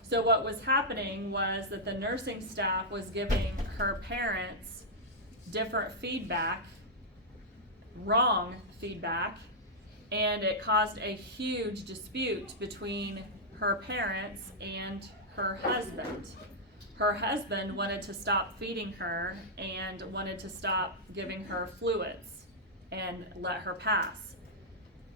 So what was happening was that the nursing staff was giving her parents different feedback, wrong feedback, and it caused a huge dispute between her parents and her husband. Her husband wanted to stop feeding her and wanted to stop giving her fluids and let her pass.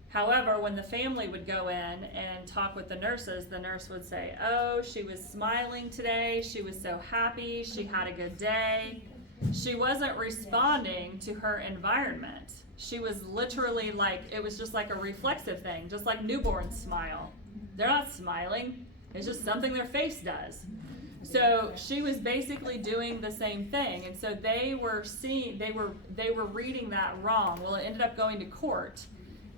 However, when the family would go in and talk with the nurses, the nurse would say, "Oh, she was smiling today, she was so happy, she had a good day." She wasn't responding to her environment. She was literally like, it was just like a reflexive thing, just like newborns smile. They're not smiling, it's just something their face does. So she was basically doing the same thing, and so they were reading that wrong. Well, it ended up going to court.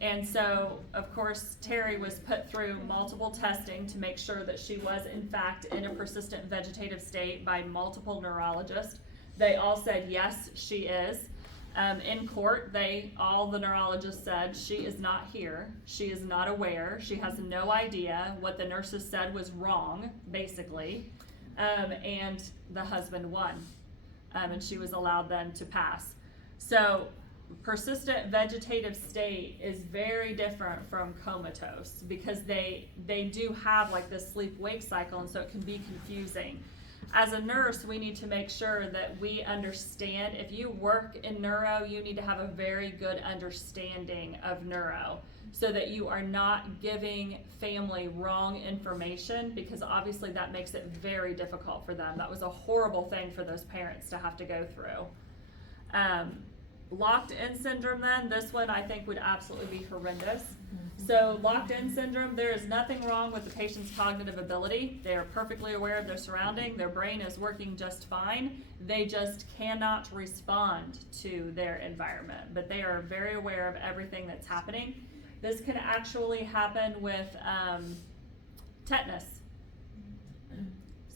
And so, of course, Terry was put through multiple testing to make sure that she was, in fact, in a persistent vegetative state by multiple neurologists. They all said, yes, she is. In court, all the neurologists said she is not here. She is not aware. She has no idea. What the nurses said was wrong, basically. And the husband won. And she was allowed then to pass. So persistent vegetative state is very different from comatose because they do have like this sleep-wake cycle, and so it can be confusing. As a nurse, we need to make sure that we understand. If you work in neuro, you need to have a very good understanding of neuro so that you are not giving family wrong information, because obviously that makes it very difficult for them. That was a horrible thing for those parents to have to go through. Locked-in syndrome then, this one I think would absolutely be horrendous. So locked-in syndrome, there is nothing wrong with the patient's cognitive ability. They are perfectly aware of their surrounding. Their brain is working just fine. They just cannot respond to their environment, but they are very aware of everything that's happening. This can actually happen with tetanus.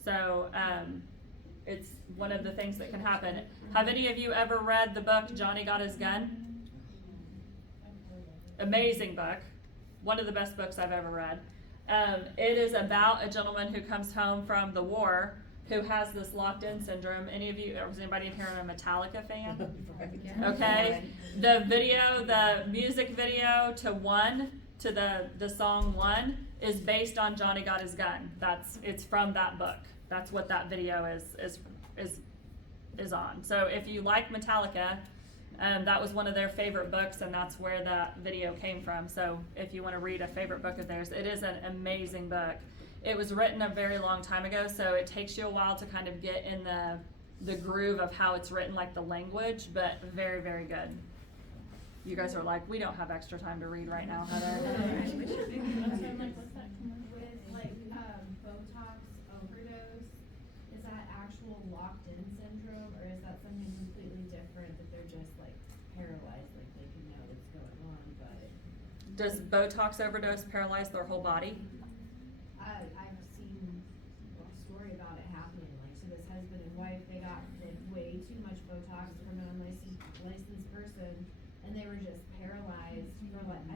So it's one of the things that can happen. Have any of you ever read the book Johnny Got His Gun? Amazing book. One of the best books I've ever read. It is about a gentleman who comes home from the war who has this locked-in syndrome. Any of you, or is anybody in here a Metallica fan? Okay. The music video to the song One is based on Johnny Got His Gun. It's from that book. That's what that video is on. So if you like Metallica, that was one of their favorite books, and that's where that video came from. So if you want to read a favorite book of theirs, it is an amazing book. It was written a very long time ago, so it takes you a while to kind of get in the groove of how it's written, like the language, but very, very good. You guys are like, we don't have extra time to read right now, Heather. With like Botox overdose, is that actual locked-in syndrome, or is that something completely different that they're just like paralyzed, like they can know what's going on, but Does Botox overdose paralyze their whole body? I've seen a story about it happening. Like, so this husband and wife, they got like way too much Botox from an unlicensed person, and they were just paralyzed for like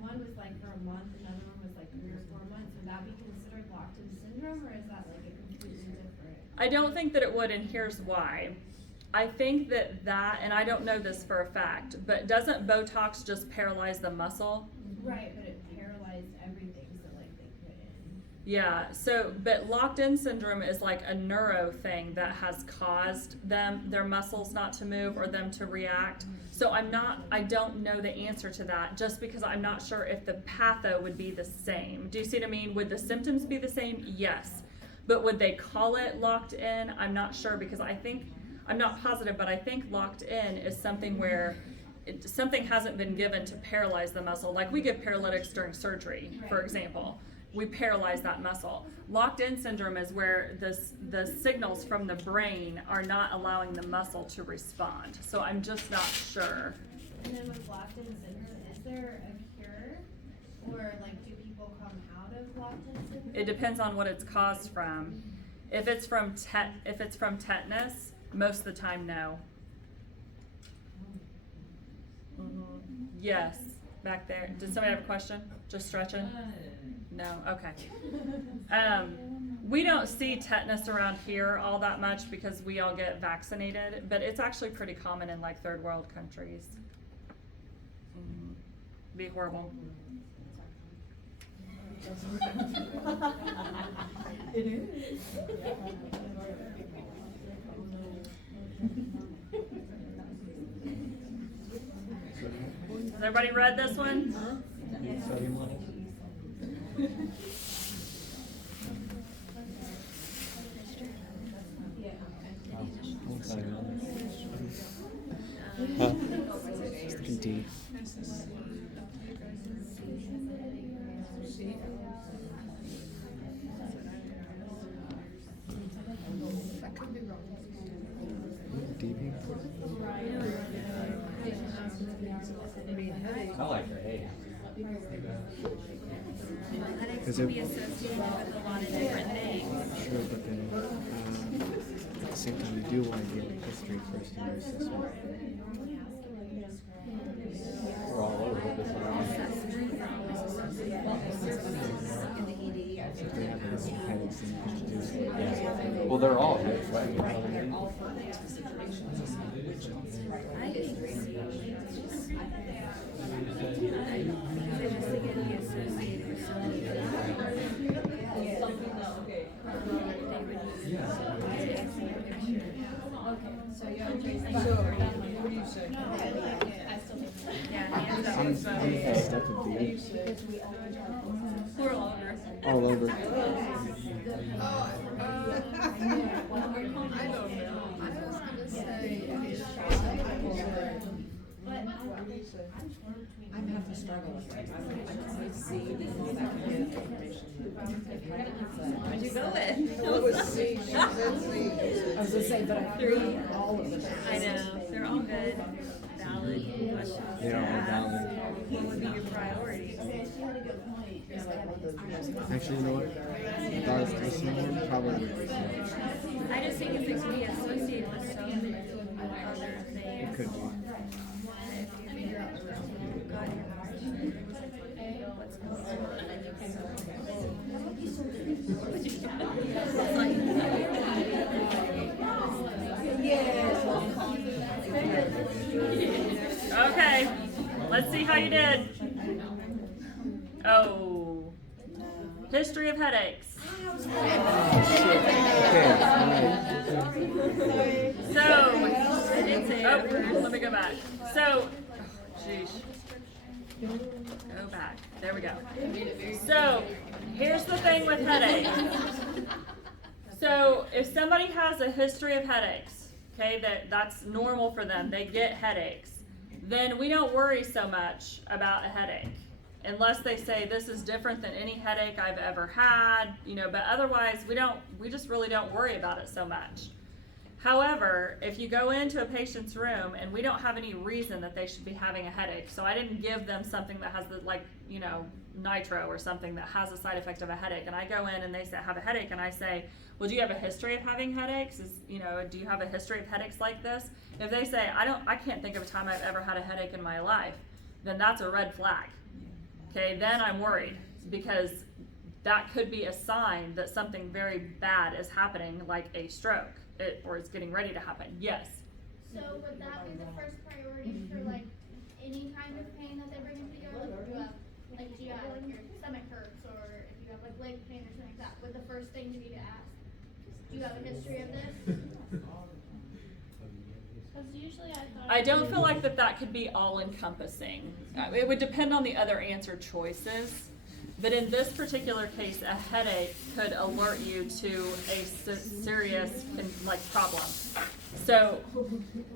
one was like for a month, another one was like 3 or 4 months. Would that be considered locked-in syndrome, or is that like a completely different? I don't think that it would, and here's why. I think that, and I don't know this for a fact, but doesn't Botox just paralyze the muscle? Right, but it paralyzed everything, so like they couldn't. Yeah, so, but locked-in syndrome is like a neuro thing that has caused their muscles not to move or them to react. So I don't know the answer to that, just because I'm not sure if the patho would be the same. Do you see what I mean? Would the symptoms be the same? Yes. But would they call it locked in? I'm not sure, because I'm not positive, but I think locked in is something where something hasn't been given to paralyze the muscle. Like we give paralytics during surgery, for example. We paralyze that muscle. Locked-in syndrome is where the signals from the brain are not allowing the muscle to respond. So I'm just not sure. And then with locked-in syndrome, is there a cure, or like do people come out of locked-in syndrome? It depends on what it's caused from. If it's from tetanus, most of the time, no. Yes, back there. Did somebody have a question? Just stretching? No, okay. We don't see tetanus around here all that much because we all get vaccinated, but it's actually pretty common in like third world countries. Be horrible. It is. Has everybody read this one? Huh? D. That could be wrong. DB. I like her hay. Is it? Sure, but then same time, you do want to get history first in your assessment. We're all over this In the ED, I think If they have headaches, then you should do something. Well, they're all here. right, they're all for these situations, which ones are I right. think I just think it'd be associated with something that they would use. What do you say? Yeah, hands up. I'm stuck with D. We're all over. All over. Oh, I don't know. I was gonna say. I'm gonna have to struggle with it. I can see because that can get information. Where'd you go with? Well, it was C, she said C. I was gonna say, but I threw all of them. I know, they're all good, valid questions. They are all valid. What would be your priority? Actually, you know what? If I was testing one, probably would be C. I just think if it could be associated with so many other things. It could be. If you figure out the root cause, what's going Okay, let's see how you did. Oh, history of headaches. So, let me go back. So, sheesh. Go back. There we go. So, here's the thing with headaches. So, if somebody has a history of headaches, okay, that's normal for them, they get headaches, then we don't worry so much about a headache. Unless they say this is different than any headache I've ever had, but otherwise we just really don't worry about it so much. However, if you go into a patient's room and we don't have any reason that they should be having a headache, so I didn't give them something that has nitro or something that has a side effect of a headache, and I go in and they say have a headache, and I say, well, do you have a history of having headaches? Do you have a history of headaches like this? If they say I can't think of a time I've ever had a headache in my life, then that's a red flag. Okay, then I'm worried because that could be a sign that something very bad is happening, like a stroke, or it's getting ready to happen. Yes. So would that be the first priority for like any kind of pain that they bring into the OR? Like do you have like your stomach hurts, or if you have like leg pain or something like that? Would the first thing to be to ask, do you have a history of this? Because usually I don't feel like that could be all encompassing. It would depend on the other answer choices. But in this particular case, a headache could alert you to a serious problem. So,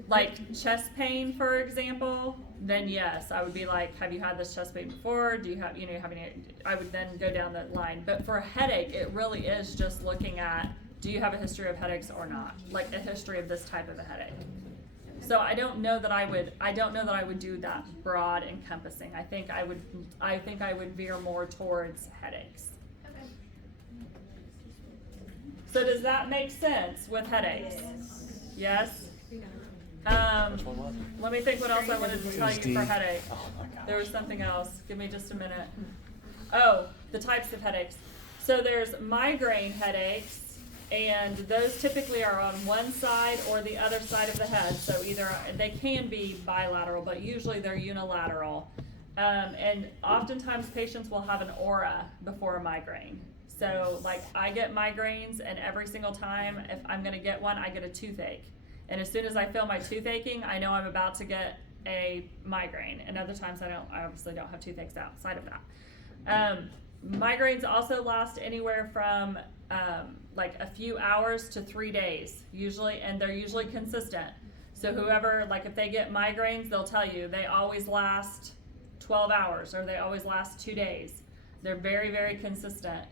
like chest pain, for example, then yes, I would be like, have you had this chest pain before? Do you have, have any? I would then go down that line. But for a headache, it really is just looking at, do you have a history of headaches or not? Like a history of this type of a headache. So I don't know that I would do that broad encompassing. I think I would veer more towards headaches. Okay. So does that make sense with headaches? Yes? Let me think what else I wanted to tell you for headache. There was something else. Give me just a minute. Oh, the types of headaches. So there's migraine headaches. And those typically are on one side or the other side of the head. So either they can be bilateral, but usually they're unilateral. And oftentimes patients will have an aura before a migraine. So like I get migraines, and every single time if I'm gonna get one, I get a toothache. And as soon as I feel my tooth aching, I know I'm about to get a migraine. And other times I obviously don't have toothaches outside of that. Migraines also last anywhere from like a few hours to 3 days usually, and they're usually consistent. So whoever, like if they get migraines, they'll tell you they always last 12 hours or they always last 2 days. They're very, very consistent.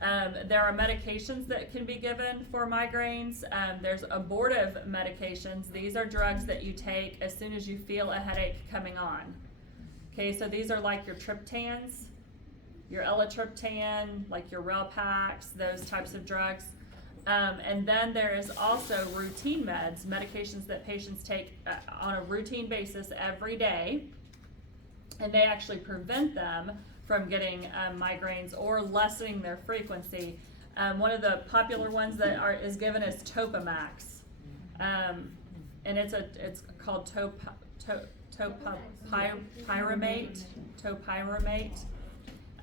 There are medications that can be given for migraines. There's abortive medications. These are drugs that you take as soon as you feel a headache coming on. Okay, so these are like your triptans, your elatriptan, like your Relpax, those types of drugs. And then there is also routine meds, medications that patients take on a routine basis every day. And they actually prevent them from getting migraines or lessening their frequency. One of the popular ones that is given is Topamax. And it's called topiramate,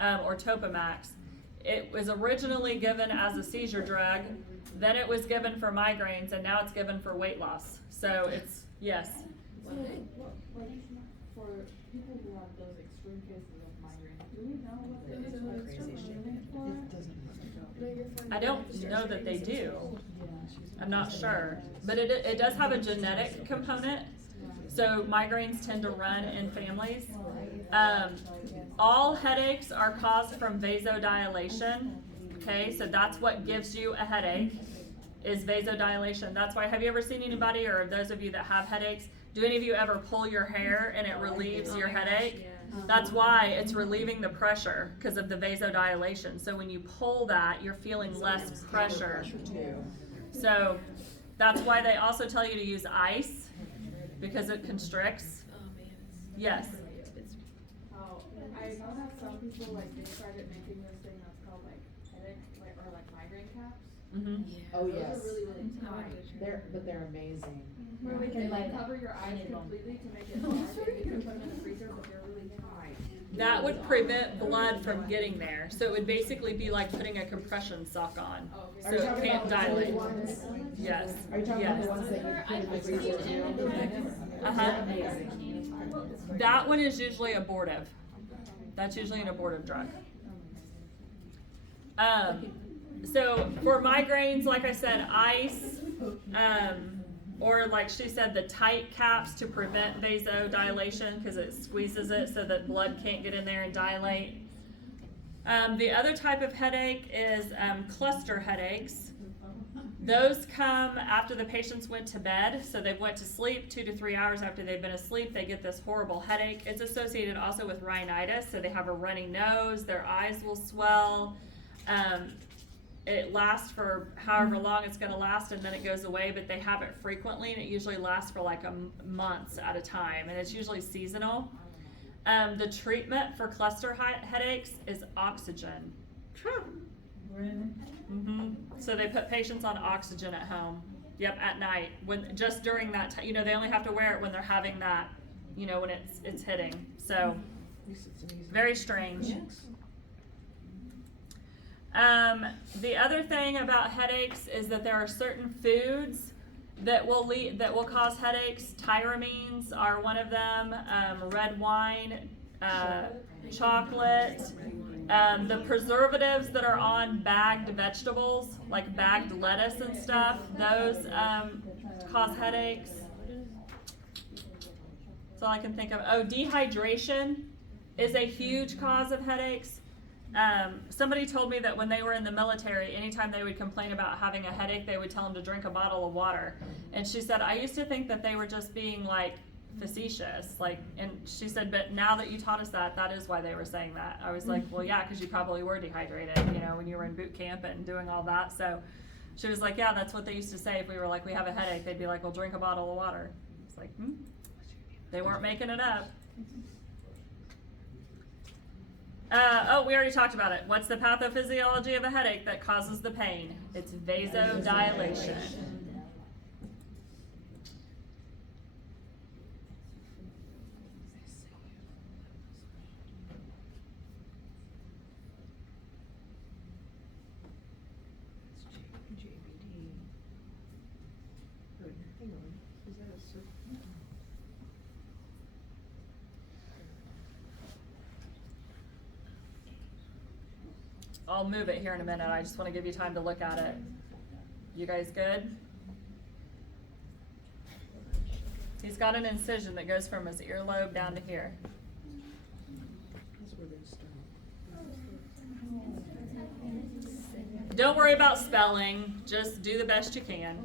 or Topamax. It was originally given as a seizure drug, then it was given for migraines, and now it's given for weight loss. So it's, yes. So, like, for people who have those extreme cases of migraine, do we know what they're for? I don't know that they do. I'm not sure. But it does have a genetic component. So migraines tend to run in families. All headaches are caused from vasodilation. Okay, so that's what gives you a headache, is vasodilation. That's why, have you ever seen anybody, or those of you that have headaches, do any of you ever pull your hair and it relieves your headache? That's why it's relieving the pressure, because of the vasodilation. So when you pull that, you're feeling less pressure. So that's why they also tell you to use ice, because it constricts. Yes. Oh, I know that some people, like, they started making this thing that's called, like, headache, like, or like migraine caps. Mm-hmm. Oh, Those yes. are really, really tight. They're amazing. Where we can, like, cover your eyes completely to make it dark, and you can put them in the freezer, but they're really tight. That would prevent blood from getting there. So it would basically be like putting a compression sock on. So it can't dilate. Yes. Are you talking about the ones that you put in the freezer too? Uh-huh. That one is usually abortive. That's usually an abortive drug. So for migraines, like I said, ice, or like she said, the tight caps to prevent vasodilation, because it squeezes it so that blood can't get in there and dilate. The other type of headache is cluster headaches. Those come after the patients went to bed, so they went to sleep 2 to 3 hours after they've been asleep. They get this horrible headache. It's associated also with rhinitis, so they have a runny nose, their eyes will swell. It lasts for however long it's going to last, and then it goes away, but they have it frequently, and it usually lasts for like months at a time, and it's usually seasonal. The treatment for cluster headaches is oxygen. Mm-hmm. So they put patients on oxygen at home. Yep, at night, just during that time. They only have to wear it when they're having that, when it's hitting. So very strange. The other thing about headaches is that there are certain foods that will cause headaches. Tyramines are one of them. Red wine, chocolate, the preservatives that are on bagged vegetables, like bagged lettuce and stuff. Those cause headaches. That's all I can think of. Oh, dehydration is a huge cause of headaches. Somebody told me that when they were in the military, anytime they would complain about having a headache, they would tell them to drink a bottle of water. And she said, I used to think that they were just being like facetious, and she said, but now that you taught us that is why they were saying that. I was like, well, yeah, because you probably were dehydrated, when you were in boot camp and doing all that. So she was like, yeah, that's what they used to say. If we were like, we have a headache, they'd be like, well, drink a bottle of water. It's like, they weren't making it up. We already talked about it. What's the pathophysiology of a headache that causes the pain? It's vasodilation. I'll move it here in a minute. I just want to give you time to look at it. You guys good? He's got an incision that goes from his earlobe down to here. Don't worry about spelling. Just do the best you can.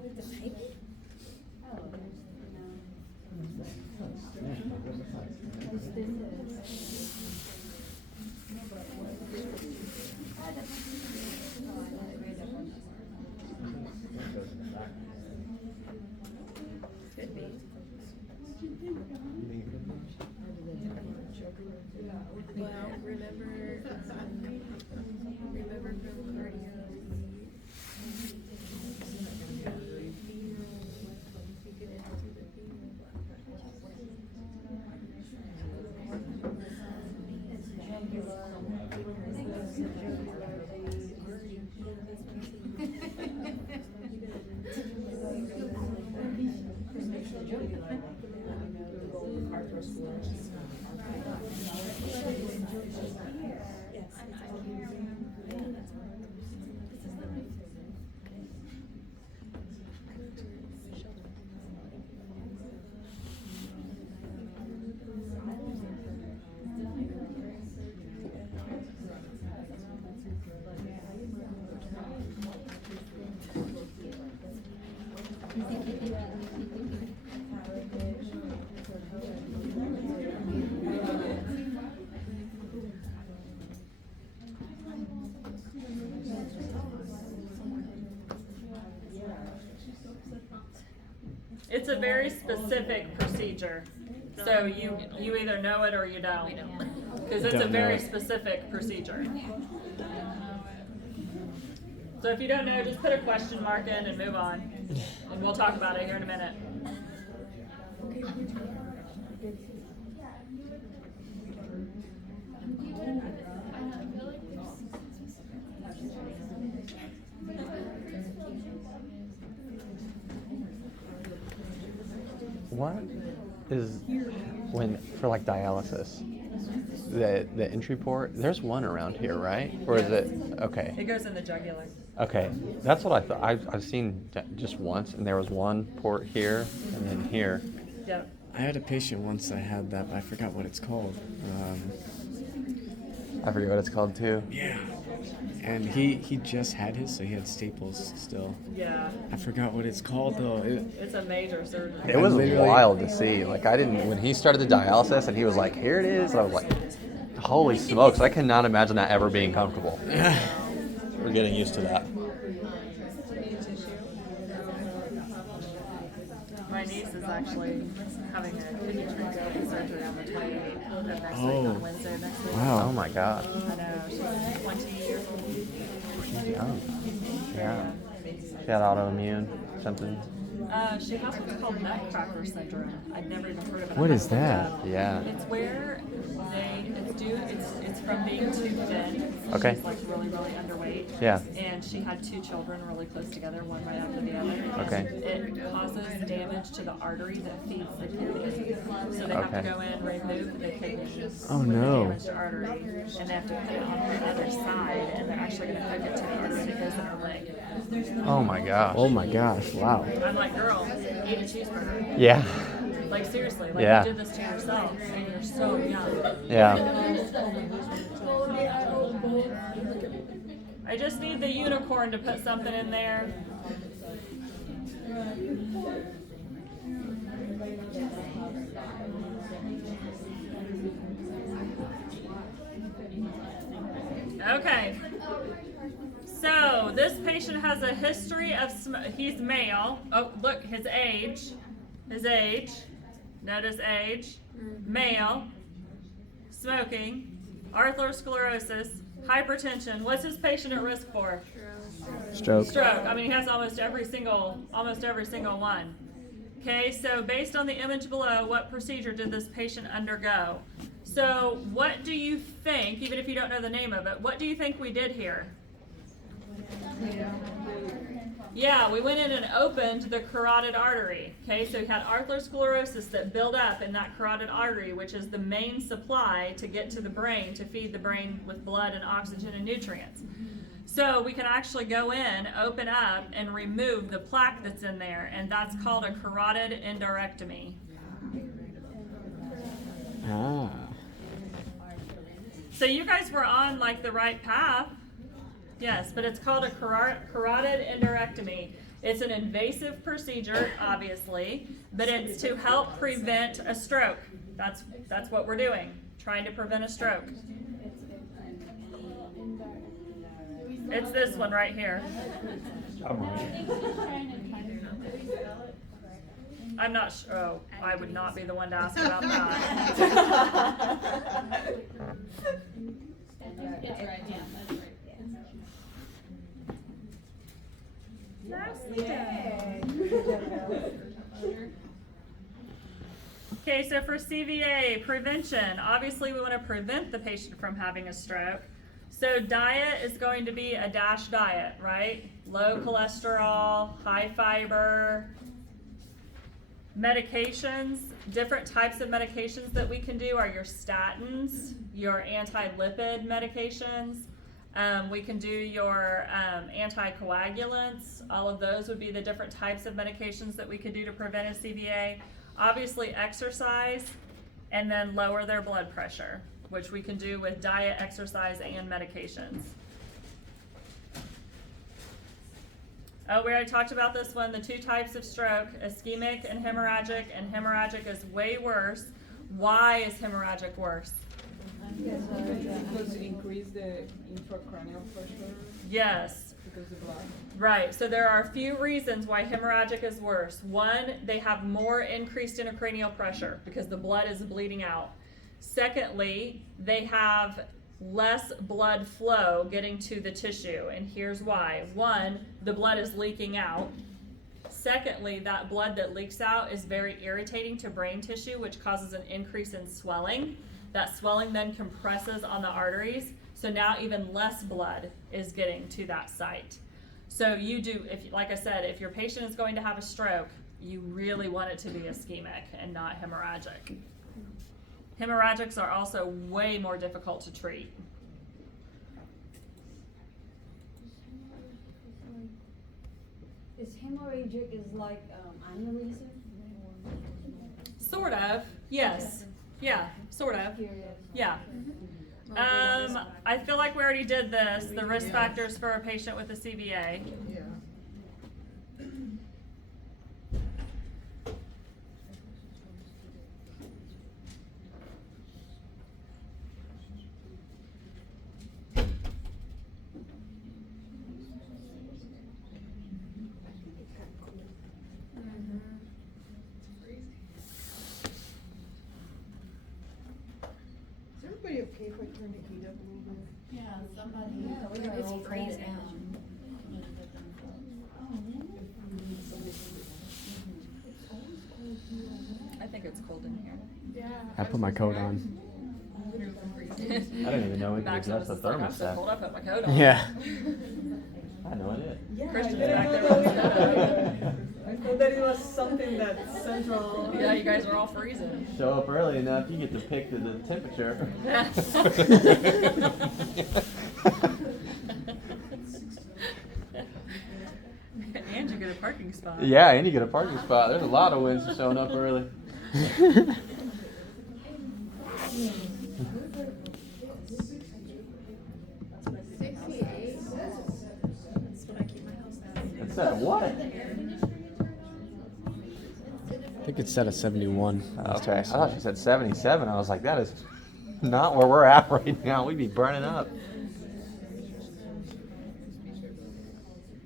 It's a very specific procedure. So you either know it or you don't. Because it's a Don't know very it. specific procedure. So if you don't know, just put a question mark in and move on. And we'll talk about it here in a minute. What is when for like dialysis? The entry port. There's one around here, right? Or is it okay? It goes in the jugular. Okay, that's what I thought. I've seen just once, and there was one port here and then here. Yep. I had a patient once that had that, but I forgot what it's called. I forget what it's called too. Yeah. And he just had his, so he had staples still. Yeah. I forgot what it's called though. It's a major surgery. It was literally- wild to see. Like I didn't when he started the dialysis and he was like, "Here it is," and I was like, "Holy smokes!" I cannot imagine that ever being comfortable. We're getting used to that. My niece is actually having a kidney transplant surgery on the 28th of next week Oh. on Wednesday of next week. Wow. Oh my gosh. I know, she's 20 years old. Oh. Yeah. She had autoimmune something. She has what's called nutcracker syndrome. I've never even heard of it. What I is looked it that? up. Yeah. It's where it's from being too thin. Okay. She's like really underweight. Yeah. And she had 2 children really close together, one right after the other. And Okay. it causes damage to the artery that feeds the kidney. So they have to Okay. go in, remove the kidney. Oh, with the no. damaged artery, and they have to put it on the other side, and they're actually going to hook it to the artery that goes in her leg. Oh my gosh. Oh my gosh! Wow. I'm like, girl, eat a cheeseburger. Yeah. Like seriously, like Yeah. you did this to yourself, and you're so young. Yeah. I just need the unicorn to put something in there. Okay. So this patient has a history of he's male. Oh, look, his age. Notice age. Male. Smoking. Arthrosclerosis. Hypertension. What's this patient at risk for? Stroke. Stroke. I mean, he has almost every single one. Okay, so based on the image below, what procedure did this patient undergo? So what do you think, even if you don't know the name of it, what do you think we did here? Yeah, we went in and opened the carotid artery. Okay, so we had arthrosclerosis that built up in that carotid artery, which is the main supply to get to the brain, to feed the brain with blood and oxygen and nutrients. So we can actually go in, open up, and remove the plaque that's in there, and that's called a carotid endarterectomy. Ah. So you guys were on like the right path. Yes, but it's called a carotid endarterectomy. It's an invasive procedure, obviously, but it's to help prevent a stroke. That's what we're doing, trying to prevent a stroke. It's this one right here. I'm not sure. Oh, I would not be the one to ask about that. It's right, yeah, that's right. Okay, so for CVA, prevention, obviously we want to prevent the patient from having a stroke. So diet is going to be a DASH diet, right? Low cholesterol, high fiber. Medications, different types of medications that we can do are your statins, your anti-lipid medications. We can do your anticoagulants. All of those would be the different types of medications that we could do to prevent a CVA. Obviously exercise, and then lower their blood pressure, which we can do with diet, exercise, and medications. Oh, we already talked about this one, the 2 types of stroke, ischemic and hemorrhagic is way worse. Why is hemorrhagic worse? Because increase the intracranial pressure. Yes. Because of blood. Right, so there are a few reasons why hemorrhagic is worse. One, they have more increased intracranial pressure because the blood is bleeding out. Secondly, they have less blood flow getting to the tissue, and here's why. One, the blood is leaking out. Secondly, that blood that leaks out is very irritating to brain tissue, which causes an increase in swelling. That swelling then compresses on the arteries, so now even less blood is getting to that site. So you do, like I said, if your patient is going to have a stroke, you really want it to be ischemic and not hemorrhagic. Hemorrhagics are also way more difficult to treat. Is hemorrhagic is like aneurysm? Sort of, yes. Yeah, sort of. Yeah. I feel like we already did this, the risk factors for a patient with a CVA. Yeah. Is everybody okay if I turn the heat up a little bit? Yeah, somebody. It's freezing. I think it's cold in here. Yeah. I put my coat on. I didn't even know we could Back adjust the office is like, I'm so thermostat. cold, I put my coat on. Yeah. I had no idea. Christian's I back didn't there know with his that coat either. on. I thought that it was something that's central. Yeah, you guys are all freezing. Show up early enough, you get to pick the temperature. And you get a parking spot. Yeah, and you get a parking spot. There's a lot of wins for showing up early. It said what? I think it's set at 71. Okay, I thought she said 77. I was like, that is not where we're at right now. We'd be burning up.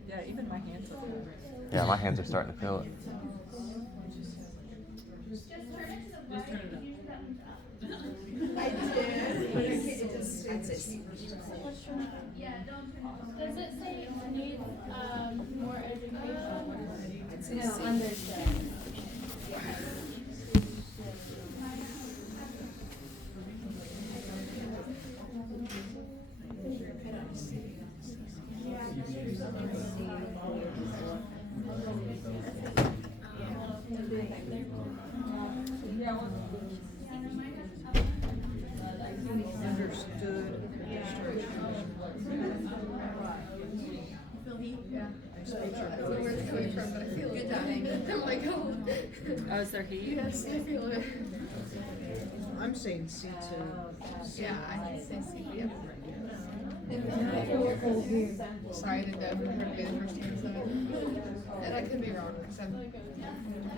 Yeah, even my hands are cold. Yeah, my hands are starting to feel it. Just turn it to the right. Use that one's up. I did, but it just, it's. Yeah, don't turn it. Does it say it needs more education? No, understand. Understood. Where it's coming from, but I feel good dying. I'm like, oh. Oh, is there heat? Yes, I feel it. I'm saying C2. Yeah, I can say C. Sorry, I didn't know if you heard me the first time, so. And I could be wrong, because I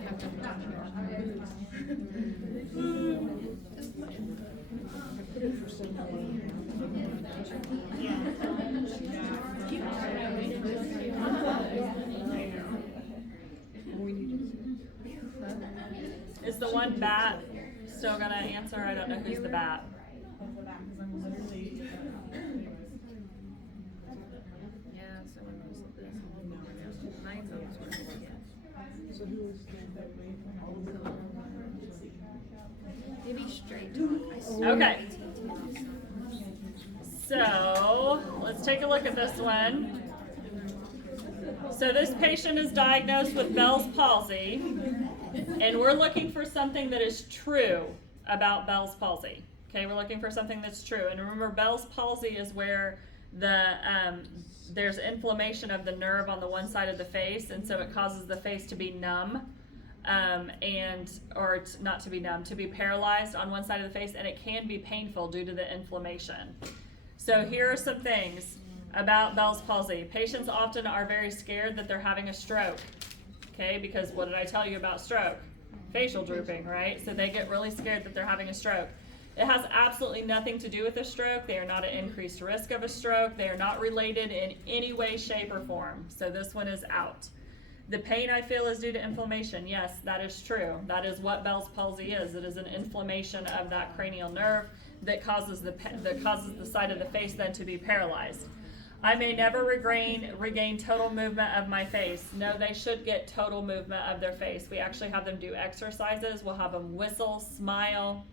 have to touch I put it for 7A. We need Is the one bat still gonna answer? I don't know who's the bat. Yeah, someone knows this. Mine's always working. So who is Maybe straight talk. I swear. Okay. So let's take a look at this one. So this patient is diagnosed with Bell's palsy, and we're looking for something that is true about Bell's palsy. Okay, we're looking for something that's true. And remember, Bell's palsy is where there's inflammation of the nerve on the one side of the face, and so it causes the face to be numb, not to be numb, to be paralyzed on one side of the face, and it can be painful due to the inflammation. So here are some things about Bell's palsy. Patients often are very scared that they're having a stroke, okay, because what did I tell you about stroke? Facial drooping, right? So they get really scared that they're having a stroke. It has absolutely nothing to do with a stroke. They are not at increased risk of a stroke. They are not related in any way, shape, or form. So this one is out. The pain I feel is due to inflammation. Yes, that is true. That is what Bell's palsy is. It is an inflammation of that cranial nerve that causes the side of the face then to be paralyzed. I may never regain total movement of my face. No, they should get total movement of their face. We actually have them do exercises. We'll have them whistle, smile,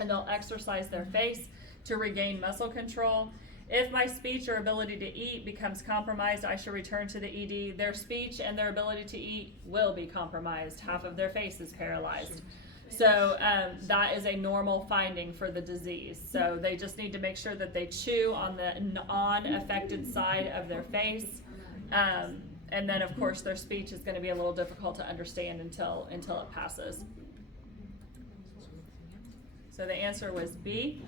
and they'll exercise their face to regain muscle control. If my speech or ability to eat becomes compromised, I should return to the ED. Their speech and their ability to eat will be compromised. Half of their face is paralyzed. So that is a normal finding for the disease. So they just need to make sure that they chew on the non-affected side of their face. And then, of course, their speech is going to be a little difficult to understand until it passes. So the answer was B.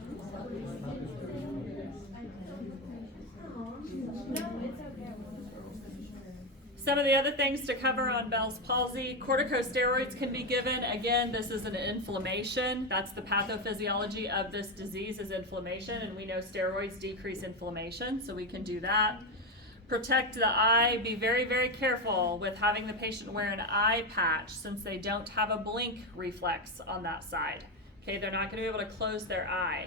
Some of the other things to cover on Bell's palsy, corticosteroids can be given. Again, this is an inflammation. That's the pathophysiology of this disease is inflammation, and we know steroids decrease inflammation, so we can do that. Protect the eye. Be very, very careful with having the patient wear an eye patch since they don't have a blink reflex on that side. Okay, they're not going to be able to close their eye.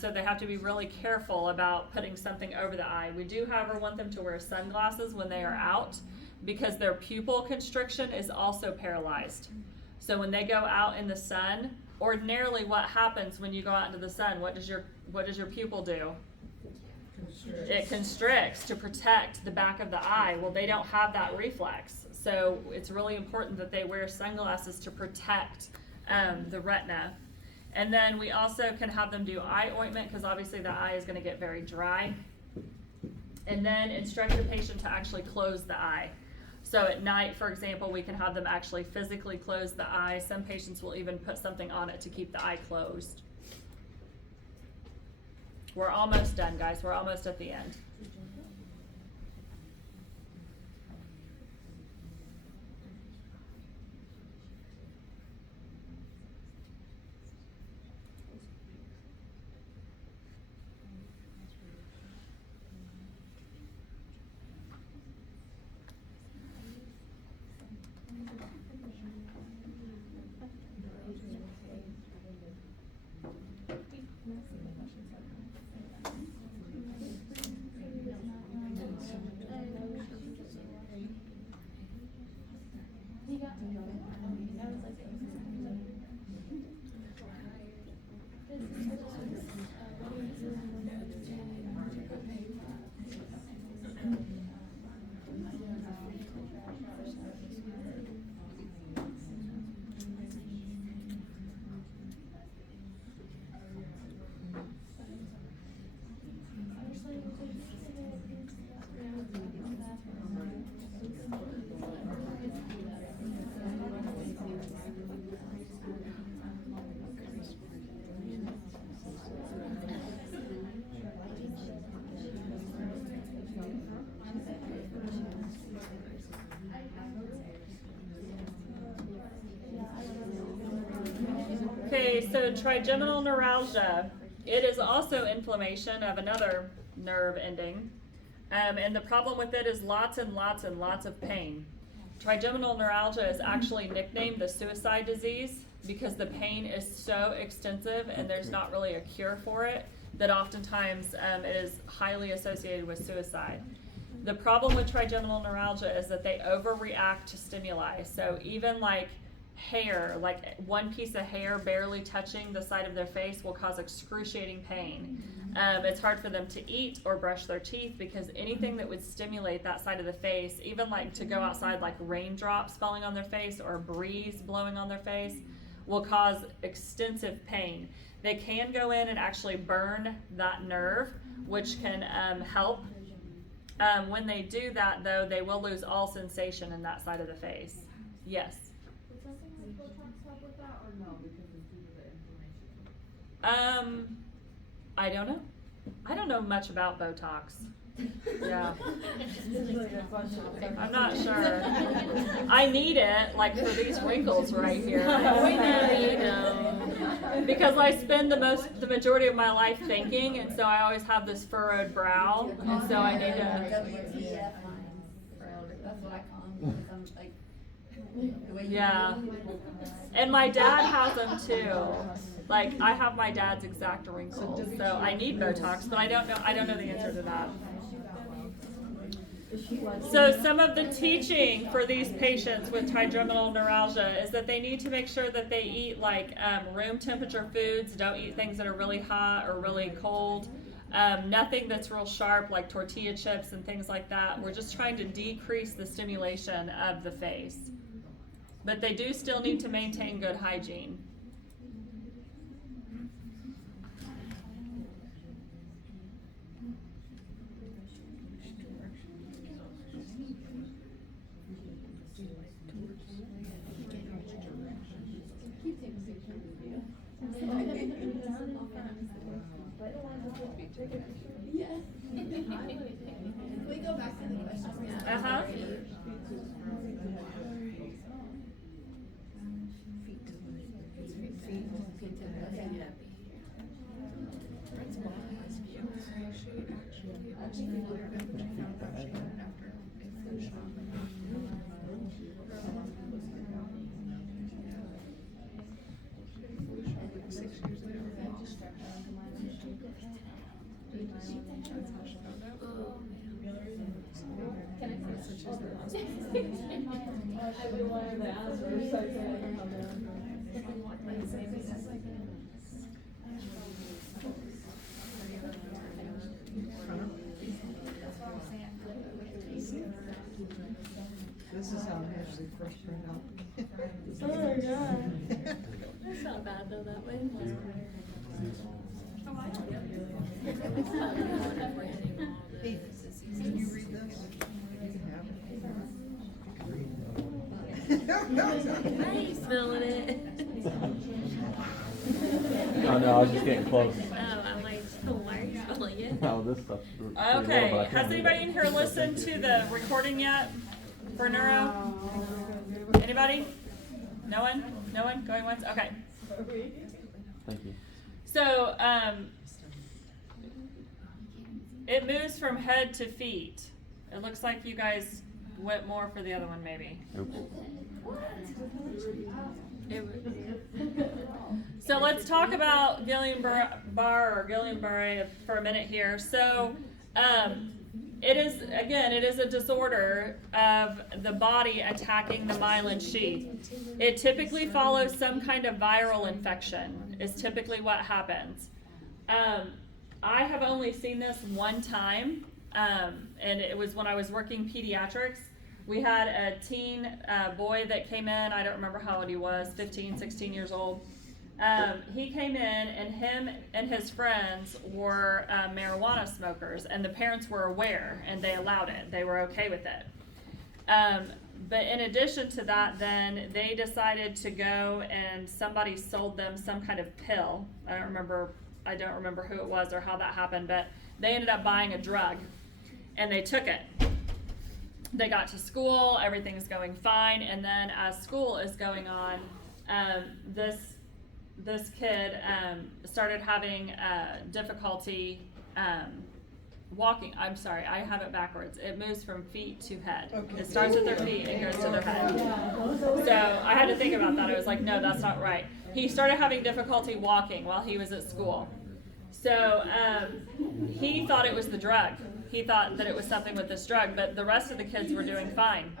So they have to be really careful about putting something over the eye. We do, however, want them to wear sunglasses when they are out because their pupil constriction is also paralyzed. So when they go out in the sun, ordinarily what happens when you go out into the sun? What does your pupil do? It constricts to protect the back of the eye. Well, they don't have that reflex. So it's really important that they wear sunglasses to protect the retina. And then we also can have them do eye ointment because obviously the eye is going to get very dry. And then instruct the patient to actually close the eye. So at night, for example, we can have them actually physically close the eye. Some patients will even put something on it to keep the eye closed. We're almost done, guys. We're almost at the end. Okay, so trigeminal neuralgia. It is also inflammation of another nerve ending. And the problem with it is lots and lots and lots of pain. Trigeminal neuralgia is actually nicknamed the suicide disease because the pain is so extensive and there's not really a cure for it that oftentimes it is highly associated with suicide. The problem with trigeminal neuralgia is that they overreact to stimuli. So even like hair, like one piece of hair barely touching the side of their face will cause excruciating pain. It's hard for them to eat or brush their teeth because anything that would stimulate that side of the face, even like to go outside like raindrops falling on their face or a breeze blowing on their face, will cause extensive pain. They can go in and actually burn that nerve, which can help. When they do that though, they will lose all sensation in that side of the face. Yes? Would something like Botox help with that or no, because it's due to the inflammation? I don't know. I don't know much about Botox. Yeah. I'm not sure. I need it, like for these wrinkles right here. We know you know. because I spend the majority of my life thinking, and so I always have this furrowed brow, and so I need to. WTF lines. That's what I call them, because I'm like, the way you Yeah. do it. And my dad has them too. Like I have my dad's exact wrinkles, so I need Botox, but I don't know the answer to that. So some of the teaching for these patients with trigeminal neuralgia is that they need to make sure that they eat like room temperature foods. Don't eat things that are really hot or really cold. Nothing that's real sharp like tortilla chips and things like that. We're just trying to decrease the stimulation of the face. But they do still need to maintain good hygiene. Can we go back to the questions? Uh-huh. This is how I actually first ran out. Oh my god. That's not bad though, that way. Hey, can you read this? You can have it. I ain't smelling it. Oh no, I was just getting close. Oh, I'm like, oh, why are you smelling it? Oh, this stuff's pretty low, Okay. but I Has can't read anybody it. in here listened to the recording yet for neuro? Anybody? No one? No one? Going once? Okay. Thank you. So, it moves from head to feet. It looks like you guys went more for the other one, maybe. Oops. So let's talk about Guillain-Barré or Guillain-Barré for a minute here. So, it is a disorder of the body attacking the myelin sheath. It typically follows some kind of viral infection, is typically what happens. I have only seen this one time, and it was when I was working pediatrics. We had a teen boy that came in, I don't remember how old he was, 15, 16 years old. He came in, and him and his friends were marijuana smokers, and the parents were aware, and they allowed it. They were okay with it. But in addition to that, then they decided to go, and somebody sold them some kind of pill. I don't remember who it was or how that happened, but they ended up buying a drug, and they took it. They got to school, everything's going fine, and then as school is going on, this kid started having difficulty walking. I'm sorry, I have it backwards. It moves from feet to head. Okay. It starts at their feet and goes to their head. So I had to think about that. I was like, no, that's not right. He started having difficulty walking while he was at school. So he thought it was the drug. He thought that it was something with this drug, but the rest of the kids were doing fine.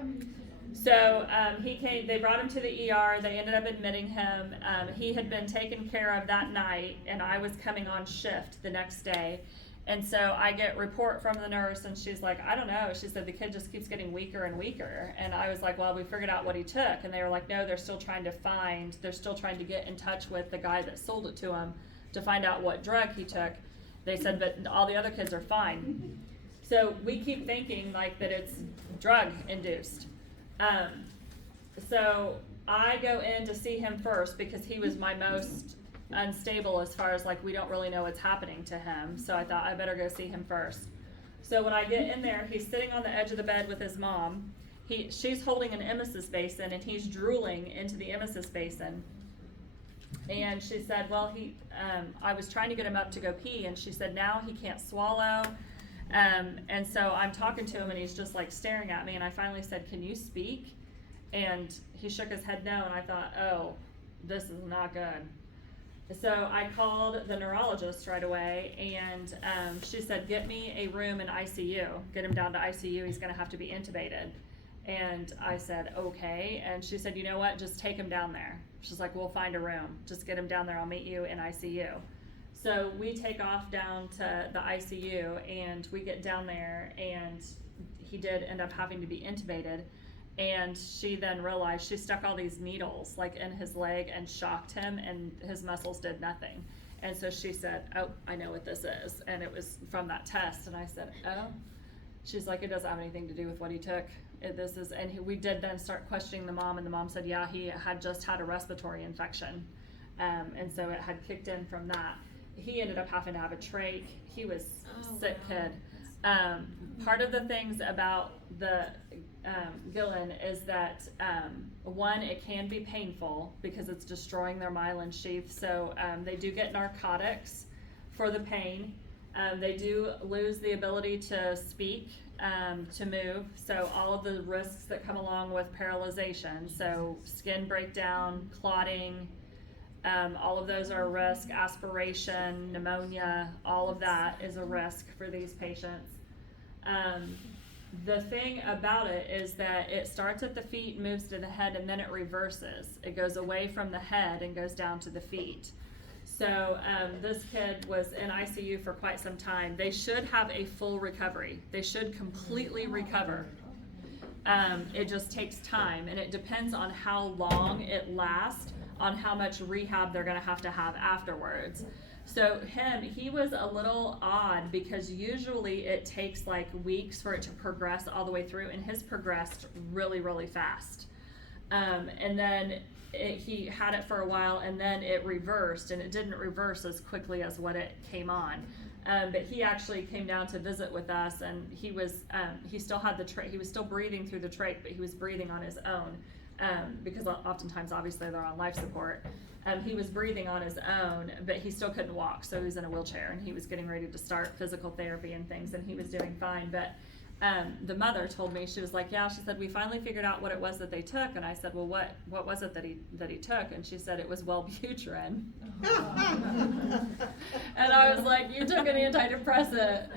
So he came, they brought him to the ER, they ended up admitting him. He had been taken care of that night, and I was coming on shift the next day. And so I get report from the nurse, and she's like, I don't know. She said, the kid just keeps getting weaker and weaker. And I was like, well, we figured out what he took. And they were like, no, they're still trying to get in touch with the guy that sold it to him to find out what drug he took. They said, but all the other kids are fine. So we keep thinking like that it's drug induced. So I go in to see him first because he was my most unstable as far as like we don't really know what's happening to him. So I thought I better go see him first. So when I get in there, he's sitting on the edge of the bed with his mom. She's holding an emesis basin, and he's drooling into the emesis basin. And she said, well, I was trying to get him up to go pee, and she said, now he can't swallow. And so I'm talking to him, and he's just like staring at me, and I finally said, can you speak? And he shook his head no, and I thought, oh, this is not good. So I called the neurologist right away, and she said, get me a room in ICU. Get him down to ICU, he's gonna have to be intubated. And I said, okay. And she said, you know what, just take him down there. She's like, we'll find a room. Just get him down there, I'll meet you in ICU. So we take off down to the ICU, and we get down there, and he did end up having to be intubated. And she then realized she stuck all these needles like in his leg and shocked him, and his muscles did nothing. And so she said, oh, I know what this is. And it was from that test. And I said, oh. She's like, it doesn't have anything to do with what he took. We did then start questioning the mom, and the mom said, yeah, he had just had a respiratory infection. And so it had kicked in from that. He ended up having to have a trach. He was sick kid. Part of the things about the Gillen is that one, it can be painful because it's destroying their myelin sheath. So they do get narcotics for the pain. They do lose the ability to speak, to move. So all of the risks that come along with paralyzation, so skin breakdown, clotting, all of those are a risk. Aspiration, pneumonia, all of that is a risk for these patients. The thing about it is that it starts at the feet, moves to the head, and then it reverses. It goes away from the head and goes down to the feet. So this kid was in ICU for quite some time. They should have a full recovery. They should completely recover. It just takes time, and it depends on how long it lasts, on how much rehab they're gonna have to have afterwards. So he was a little odd because usually it takes like weeks for it to progress all the way through, and his progressed really, really fast. And then he had it for a while, and then it reversed, and it didn't reverse as quickly as what it came on. But he actually came down to visit with us, and he still had he was still breathing through the trach, but he was breathing on his own, because oftentimes, obviously, they're on life support. He was breathing on his own, but he still couldn't walk, so he was in a wheelchair, and he was getting ready to start physical therapy and things, and he was doing fine. But the mother told me, she was like, yeah, she said, we finally figured out what it was that they took. And I said, well, what was it that he took? And she said it was Wellbutrin. And I was like, you took an antidepressant.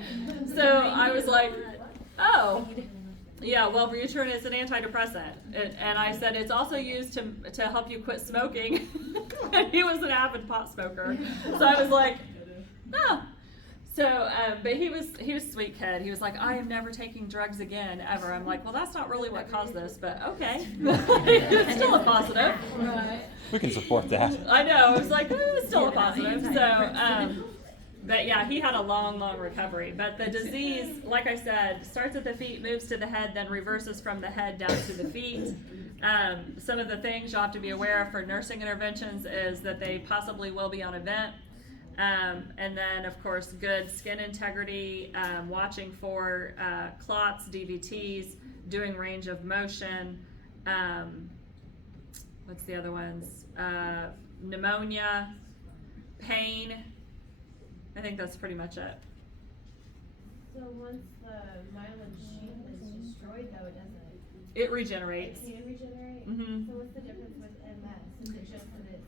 So I was like, oh, yeah, Wellbutrin is an antidepressant. And I said, it's also used to help you quit smoking. And he was an avid pot smoker. So I was like, oh. So, but he was a sweet kid. He was like, I am never taking drugs again, ever. I'm like, well, that's not really what caused this, but okay. It's still a positive. Right. We can support that. I know. I was like, it's still a positive. So, but yeah, he had a long, long recovery. But the disease, like I said, starts at the feet, moves to the head, then reverses from the head down to the feet. Some of the things you'll have to be aware of for nursing interventions is that they possibly will be on a vent. And then, of course, good skin integrity, watching for clots, DVTs, doing range of motion. What's the other ones? Pneumonia, pain. I think that's pretty much it. So once the myelin sheath is destroyed, though, it doesn't. It regenerates. It can regenerate? Mm-hmm. So what's the difference with MS? Is it just that it's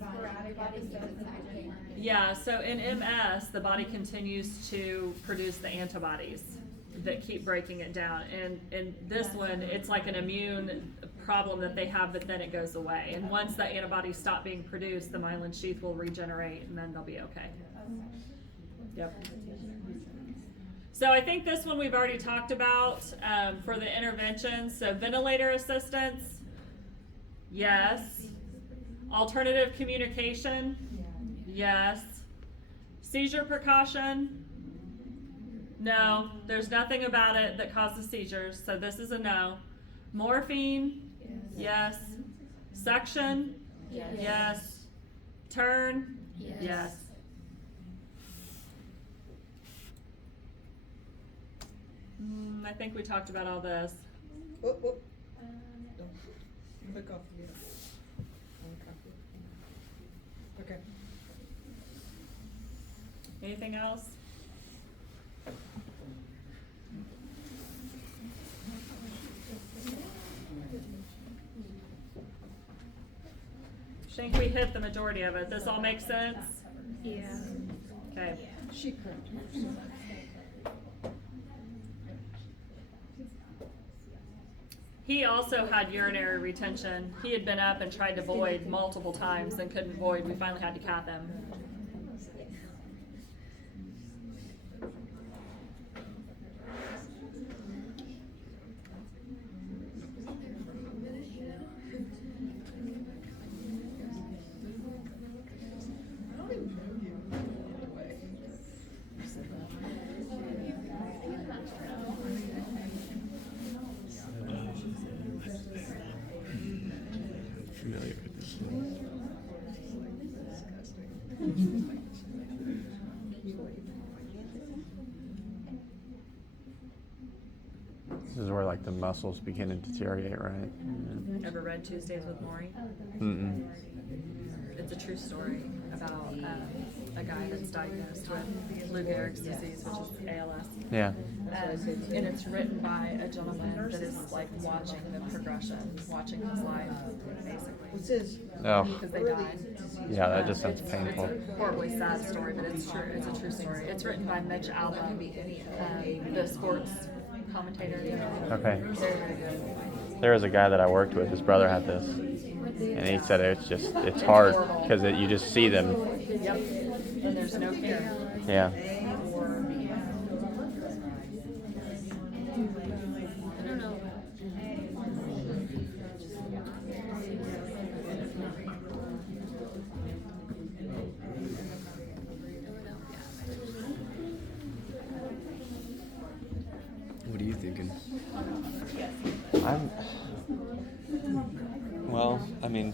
sporadic episodes of regeneration? Yeah, so in MS, the body continues to produce the antibodies that keep breaking it down. And in this one, it's like an immune problem that they have, but then it goes away. And once the antibodies stop being produced, the myelin sheath will regenerate, and then they'll be okay. Yep. So I think this one we've already talked about for the interventions. So ventilator assistance, yes. Alternative communication, yes. Seizure precaution, no. There's nothing about it that causes seizures, so this is a no. Morphine, yes. Suction, yes. Turn, yes. I think we talked about all this. Don't click off yet. Okay. Anything else? I think we hit the majority of it. This all makes sense? Yeah. Okay. She corrected herself. He also had urinary retention. He had been up and tried to void multiple times and couldn't void. We finally had to cath him. Familiar with this one. This is where like the muscles begin to deteriorate, right? Ever read Tuesdays with Maury? Mm-mm. It's a true story about a guy that's diagnosed with Lou Gehrig's disease, which is ALS. Yeah. And it's written by a gentleman that is like watching the progression, watching his life, basically. What's his? Oh. Because they died. Yeah, that just sounds painful. It's a horribly sad story, but it's true. It's a true story. It's written by Mitch Alba, the sports commentator. Okay. Very, very good. There was a guy that I worked with. His brother had this, and he said it's hard because you just see them. Yep. And there's no care. Yeah. I don't know. What are you thinking? Well, I mean,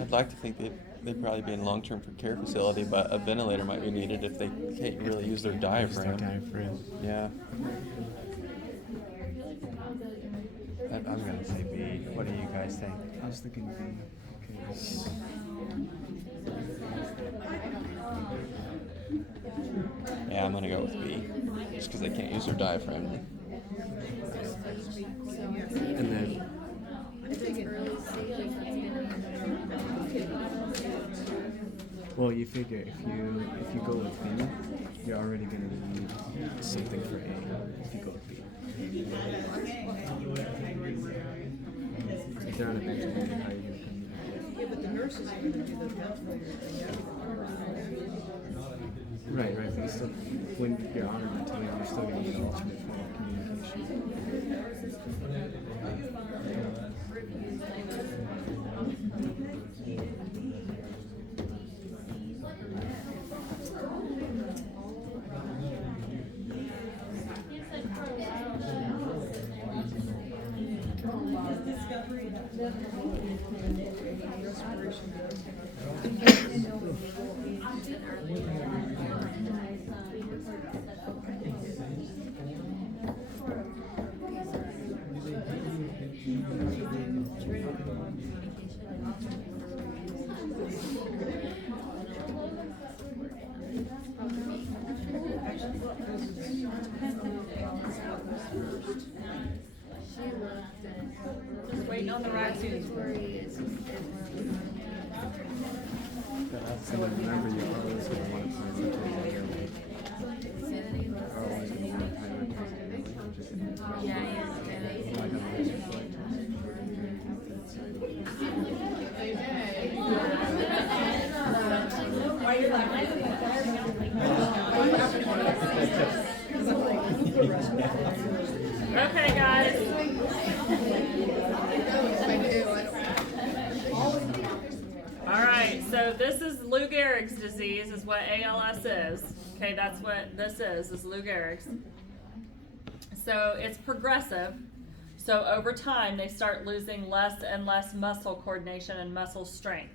I'd like to think they'd probably be in long-term care facility, but a ventilator might be needed if they can't really use their diaphragm. Yeah. I'm gonna say B. What do you guys think? I was thinking B. Because Yeah, I'm gonna go with B, just because they can't use their diaphragm. and then well, you figure if you go with B, you're already gonna need something for A. If you go with B, if they're on a ventilator, how are you gonna come in? Yeah, but the nurses are gonna do the ventilator thing. Yeah. Right, but you still, when you're on a ventilator, you're still gonna need an alternate form of communication. Just waiting on the right seat. So remember, you're always gonna want to prioritize are always gonna want to prioritize Yeah, yeah. Okay, guys. All right, so this is Lou Gehrig's disease, is what ALS is. Okay, that's what this is Lou Gehrig's. So it's progressive. So over time, they start losing less and less muscle coordination and muscle strength.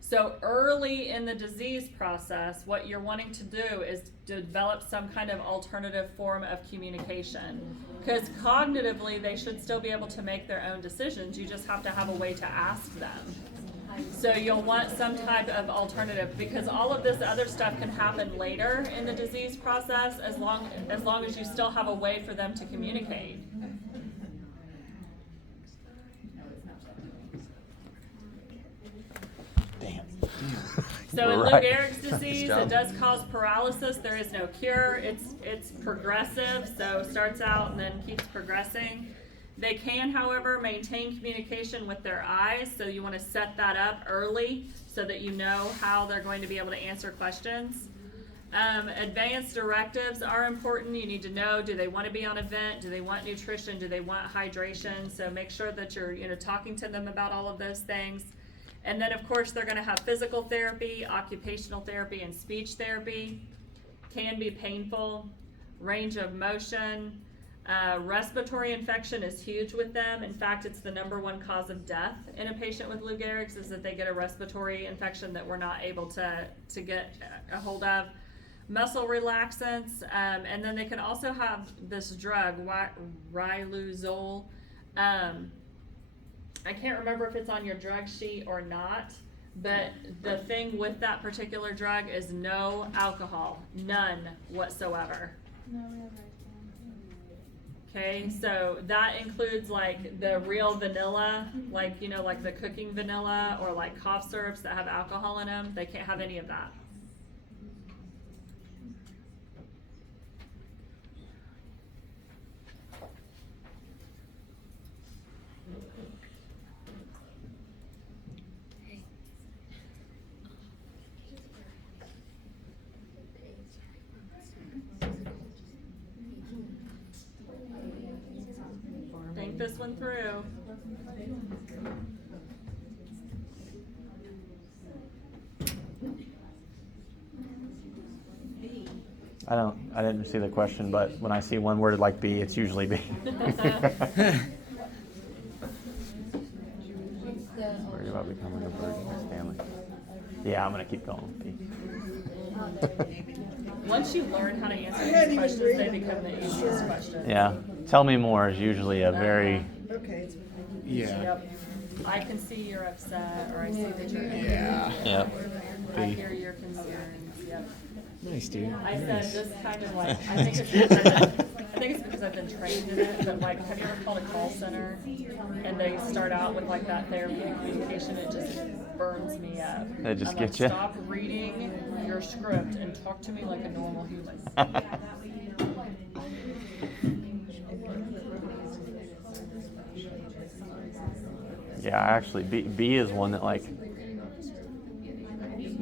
So early in the disease process, what you're wanting to do is develop some kind of alternative form of communication. Because cognitively, they should still be able to make their own decisions. You just have to have a way to ask them. So you'll want some type of alternative, because all of this other stuff can happen later in the disease process as long as you still have a way for them to communicate. Damn. So in Lou Right. Gehrig's Nice disease, job. it does cause paralysis. There is no cure. It's progressive, so starts out and then keeps progressing. They can, however, maintain communication with their eyes, so you want to set that up early so that you know how they're going to be able to answer questions. Advanced directives are important. You need to know, do they want to be on a vent? Do they want nutrition? Do they want hydration? So make sure that you're talking to them about all of those things. And then, of course, they're going to have physical therapy, occupational therapy, and speech therapy. Can be painful. Range of motion. Respiratory infection is huge with them. In fact, it's the #1 cause of death in a patient with Lou Gehrig's, is that they get a respiratory infection that we're not able to get a hold of. Muscle relaxants, and then they can also have this drug, Riluzole. I can't remember if it's on your drug sheet or not, but the thing with that particular drug is no alcohol, none whatsoever. Okay, so that includes like the real vanilla, like like the cooking vanilla, or like cough syrups that have alcohol in them. They can't have any of that. Think this one through. I didn't see the question, but when I see one worded like B, it's usually B. Worried about becoming a burden to his family. Yeah, I'm gonna keep going with B. Once you learn how to answer these questions, they become the easiest questions. Yeah. Tell me more is usually a very Yeah. Yep. I can see you're upset, or I see that you're angry. Yeah. Yep. I hear your concerns. Yep. Nice, dude. I Nice. said this kind of like, I think it's because I've been trained in it, but like, have you ever called a call center and they start out with like that therapeutic communication? It just burns me up. It just I'm gets like, ya? Stop reading your script and talk to me like a normal human. Yeah, actually, B is one that like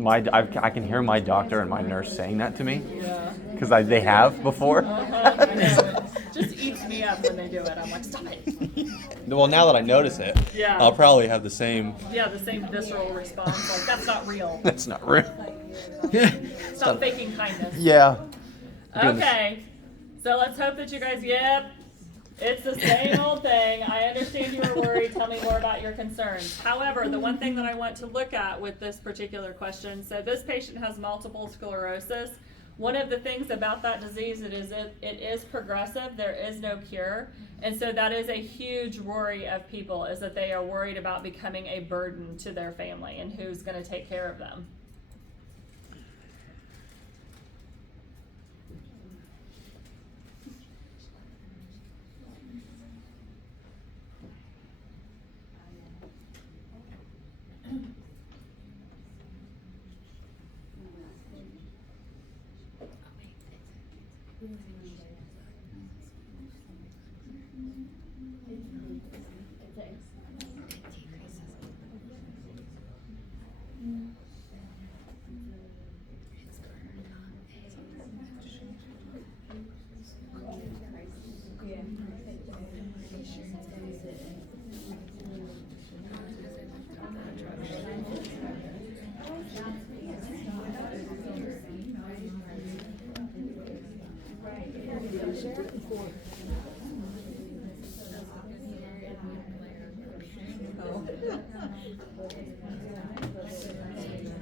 I can hear my doctor and my nurse saying that to me because they have before. I know. It just eats me up when they do it. I'm like, stop it. Well, now that I notice it, Yeah. I'll probably have the same. Yeah, the same visceral response. Like, that's not real. That's not real. Stop faking kindness. Yeah. Okay. So let's hope that you guys, yep, it's the same old thing. I understand you were worried. Tell me more about your concerns. However, the one thing that I want to look at with this particular question, so this patient has multiple sclerosis. One of the things about that disease, it is progressive. There is no cure. And so that is a huge worry of people, is that they are worried about becoming a burden to their family and who's going to take care of them.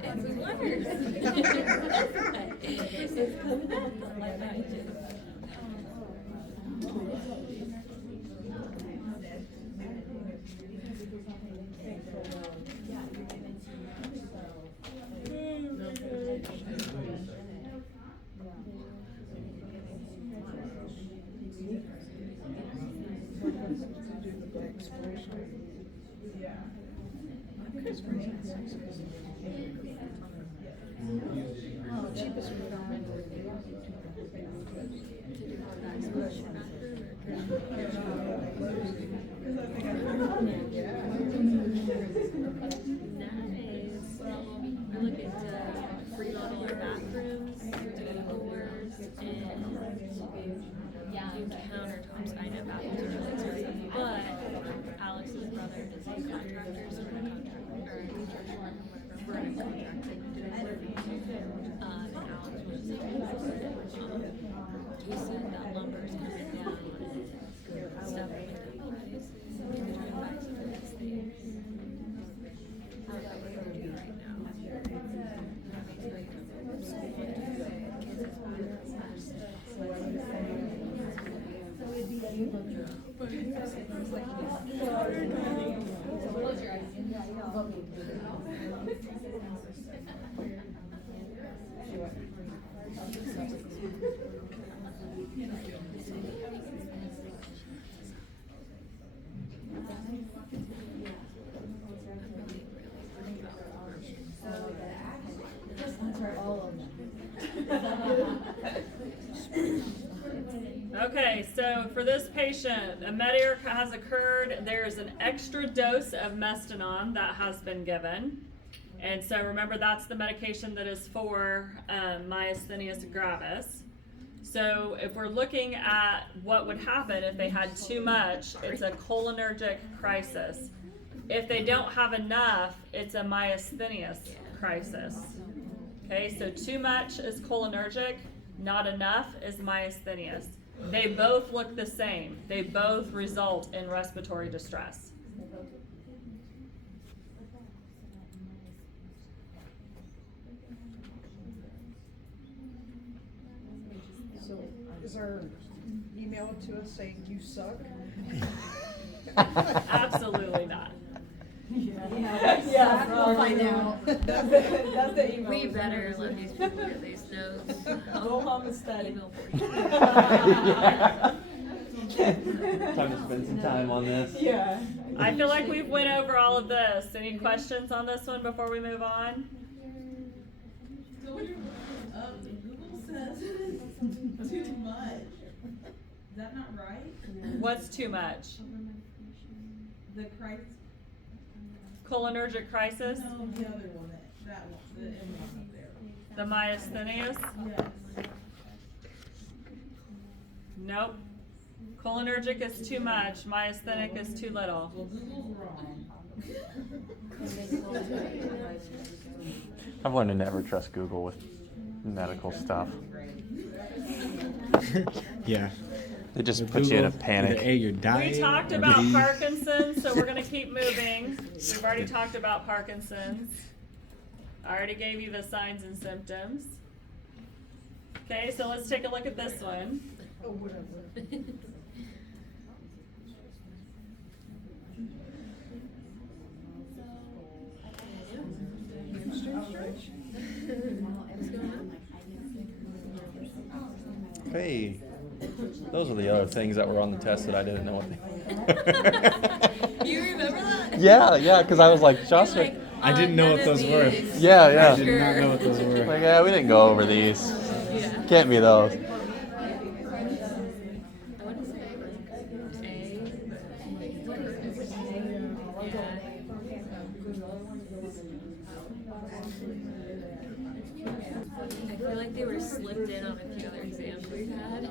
It's wonders. It's coming up like that too. Cheapest we found. Nice. I look at remodel our bathrooms, do doors, and do countertops. I know bathrooms are really expensive, but Alex's brother is a contractor, so we're a contractor, or we're a contractor. And Alex was he said that lumber's coming down and stuff like that. So we're trying to buy some of these things. I don't know what we're doing right now. Okay, so for this patient, a med-irc has occurred. There's an extra dose of mestinon that has been given. And so remember, that's the medication that is for myasthenia gravis. So if we're looking at what would happen if they had too much, it's a cholinergic crisis. If they don't have enough, it's a myasthenia crisis. Okay, so too much is cholinergic, not enough is myasthenia. They both look the same. They both result in respiratory distress. So, is our email to us saying you suck? Absolutely not. Yeah, we'll find out. That's the email. We better let these people get these notes. Go home and study. Email for you. Time to spend some time on this. Yeah. I feel like we've went over all of this. Any questions on this one before we move on? So Google says too much. Is that not right? What's too much? The crisis. Cholinergic crisis? No, the other one. That one. The M one up there. The myasthenia? Yes. Nope. Cholinergic is too much. Myasthenic is too little. Well, Google's wrong. I've learned to never trust Google with medical stuff. Yeah. They just put you in a Google, panic. either A, you're dying. We talked or about B, Parkinson's, so we're going to keep moving. We've already talked about Parkinson's. I already gave you the signs and symptoms. Okay, so let's take a look at this one. Oh, whatever. Hey, those are the other things that were on the test that I didn't know what they You remember that? Yeah, because I was like, Joshua. Like, I didn't know what those were. Yeah. I did not know what those were. Like, yeah, we didn't go over these. Yeah. Can't be those. I want to say I feel like they were slipped in on a few other exams we've had.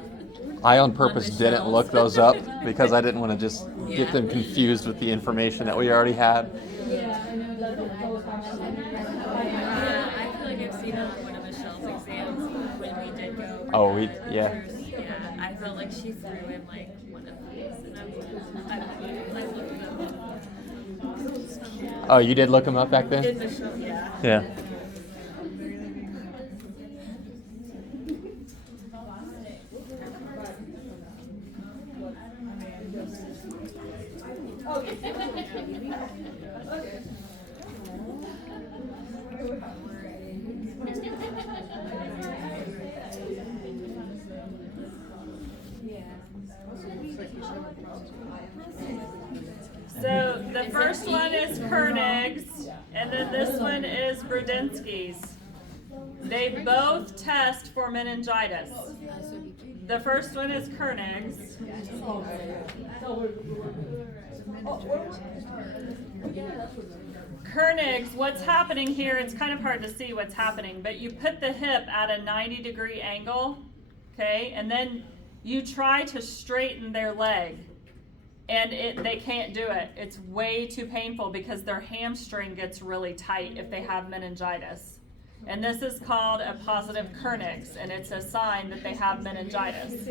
I on purpose the didn't shelves. look those up because I didn't want to just get them confused with the information that we already had. Yeah, I know that. I feel like I've seen it on one of Michelle's exams when we did go. Oh, over we- the yeah. lectures. Yeah, I felt like she threw in like one of these, and I looked it up. Oh, you did look them up back Did then? Michelle? Yeah. Yeah. So the first one is Koenig's, and then this one is Brudzinski's. They both test for meningitis. The first one is Koenig's. Koenig's, what's happening here, it's kind of hard to see what's happening, but you put the hip at a 90-degree angle, okay, and then you try to straighten their leg, and they can't do it. It's way too painful because their hamstring gets really tight if they have meningitis. And this is called a positive Koenig's, and it's a sign that they have meningitis.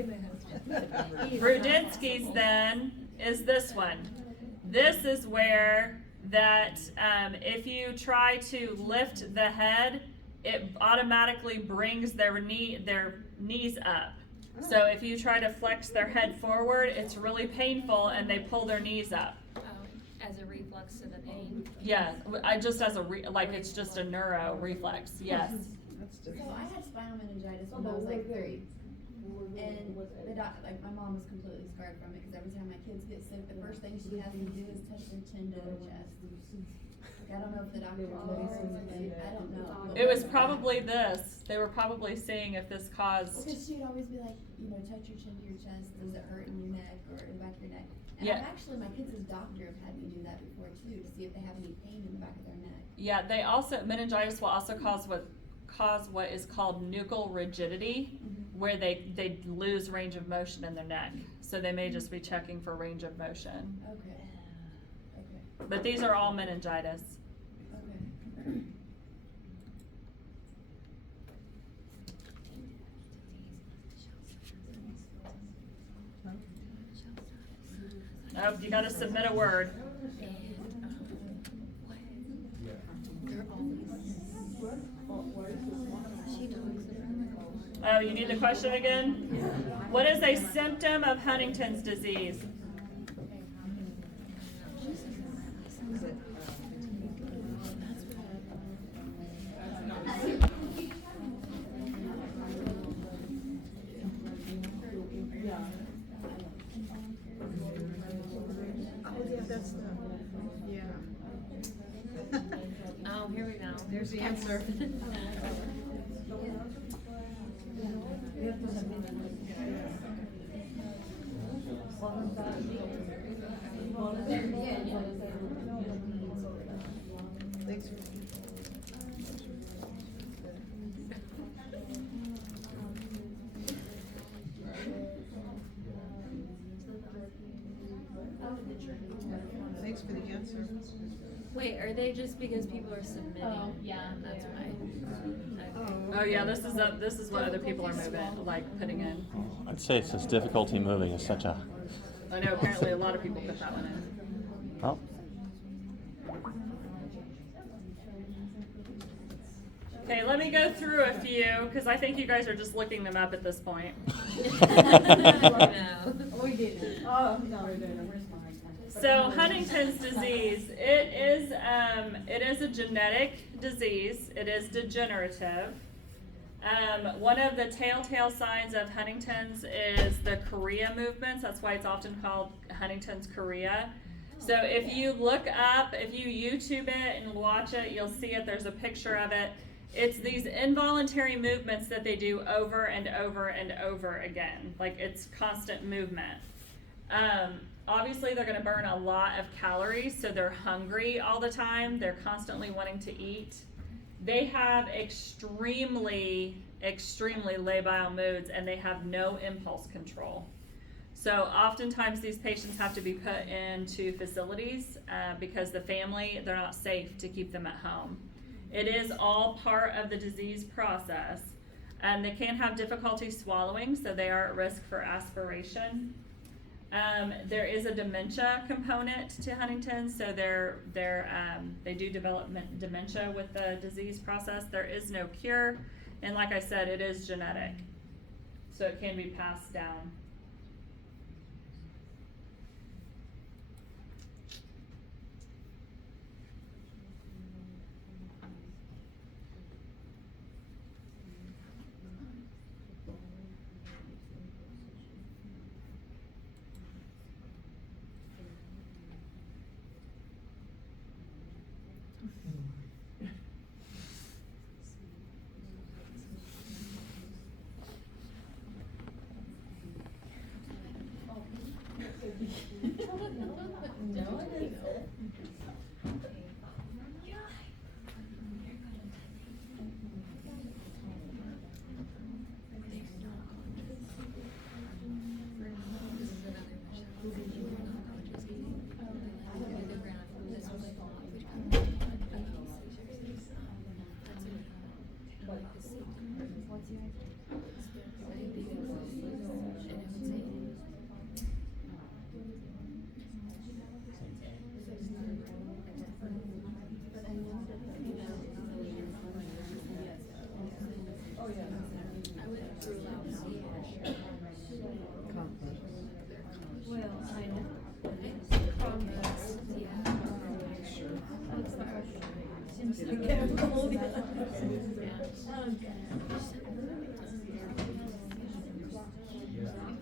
Brudzinski's then is this one. This is where that if you try to lift the head, it automatically brings their knees up. So if you try to flex their head forward, it's really painful, and they pull their knees up. As a reflex to the pain? Yeah, it's just a neuro reflex, yes. So I had spinal meningitis when I was like 3. And the my mom was completely scarred from it because every time my kids get sick, the first thing she has to do is touch their chin to their chest. Like, I don't know if the doctor told her something. I don't know. It was probably this. They were probably seeing if this caused. Because she would always be like, touch your chin to your chest. Does it hurt in your neck or in the back of your neck? And Yeah. my kids' doctor have had me do that before too, to see if they have any pain in the back of their neck. Yeah, meningitis will also cause what is called nuchal rigidity, where they lose range of motion in their neck. So they may just be checking for range of motion. Okay. But these are all meningitis. Okay. Oh, you gotta submit a word. Oh, you need the question again? What is a symptom of Huntington's disease? Oh, here we go. There's the answer. Thanks. Thanks for the answer. Wait, are they just because people are submitting? Oh, yeah, that's why. Oh yeah, this is what other people are putting in. I'd say it's this difficulty moving is such a. I know apparently a lot of people put that one in. Oh. Okay, let me go through a few because I think you guys are just looking them up at this point. We did. Oh, no. So Huntington's disease, it is a genetic disease. It is degenerative. One of the telltale signs of Huntington's is the chorea movements. That's why it's often called Huntington's chorea. So if you look up, if you YouTube it and watch it, you'll see it. There's a picture of it. It's these involuntary movements that they do over and over and over again. Like it's constant movement. Obviously, they're going to burn a lot of calories, so they're hungry all the time. They're constantly wanting to eat. They have extremely, extremely labile moods, and they have no impulse control. So oftentimes these patients have to be put into facilities because the family, they're not safe to keep them at home. It is all part of the disease process. They can have difficulty swallowing, so they are at risk for aspiration. There is a dementia component to Huntington's, so they do develop dementia with the disease process. There is no cure, and like I said, it is genetic, so it can be passed down. No, I didn't.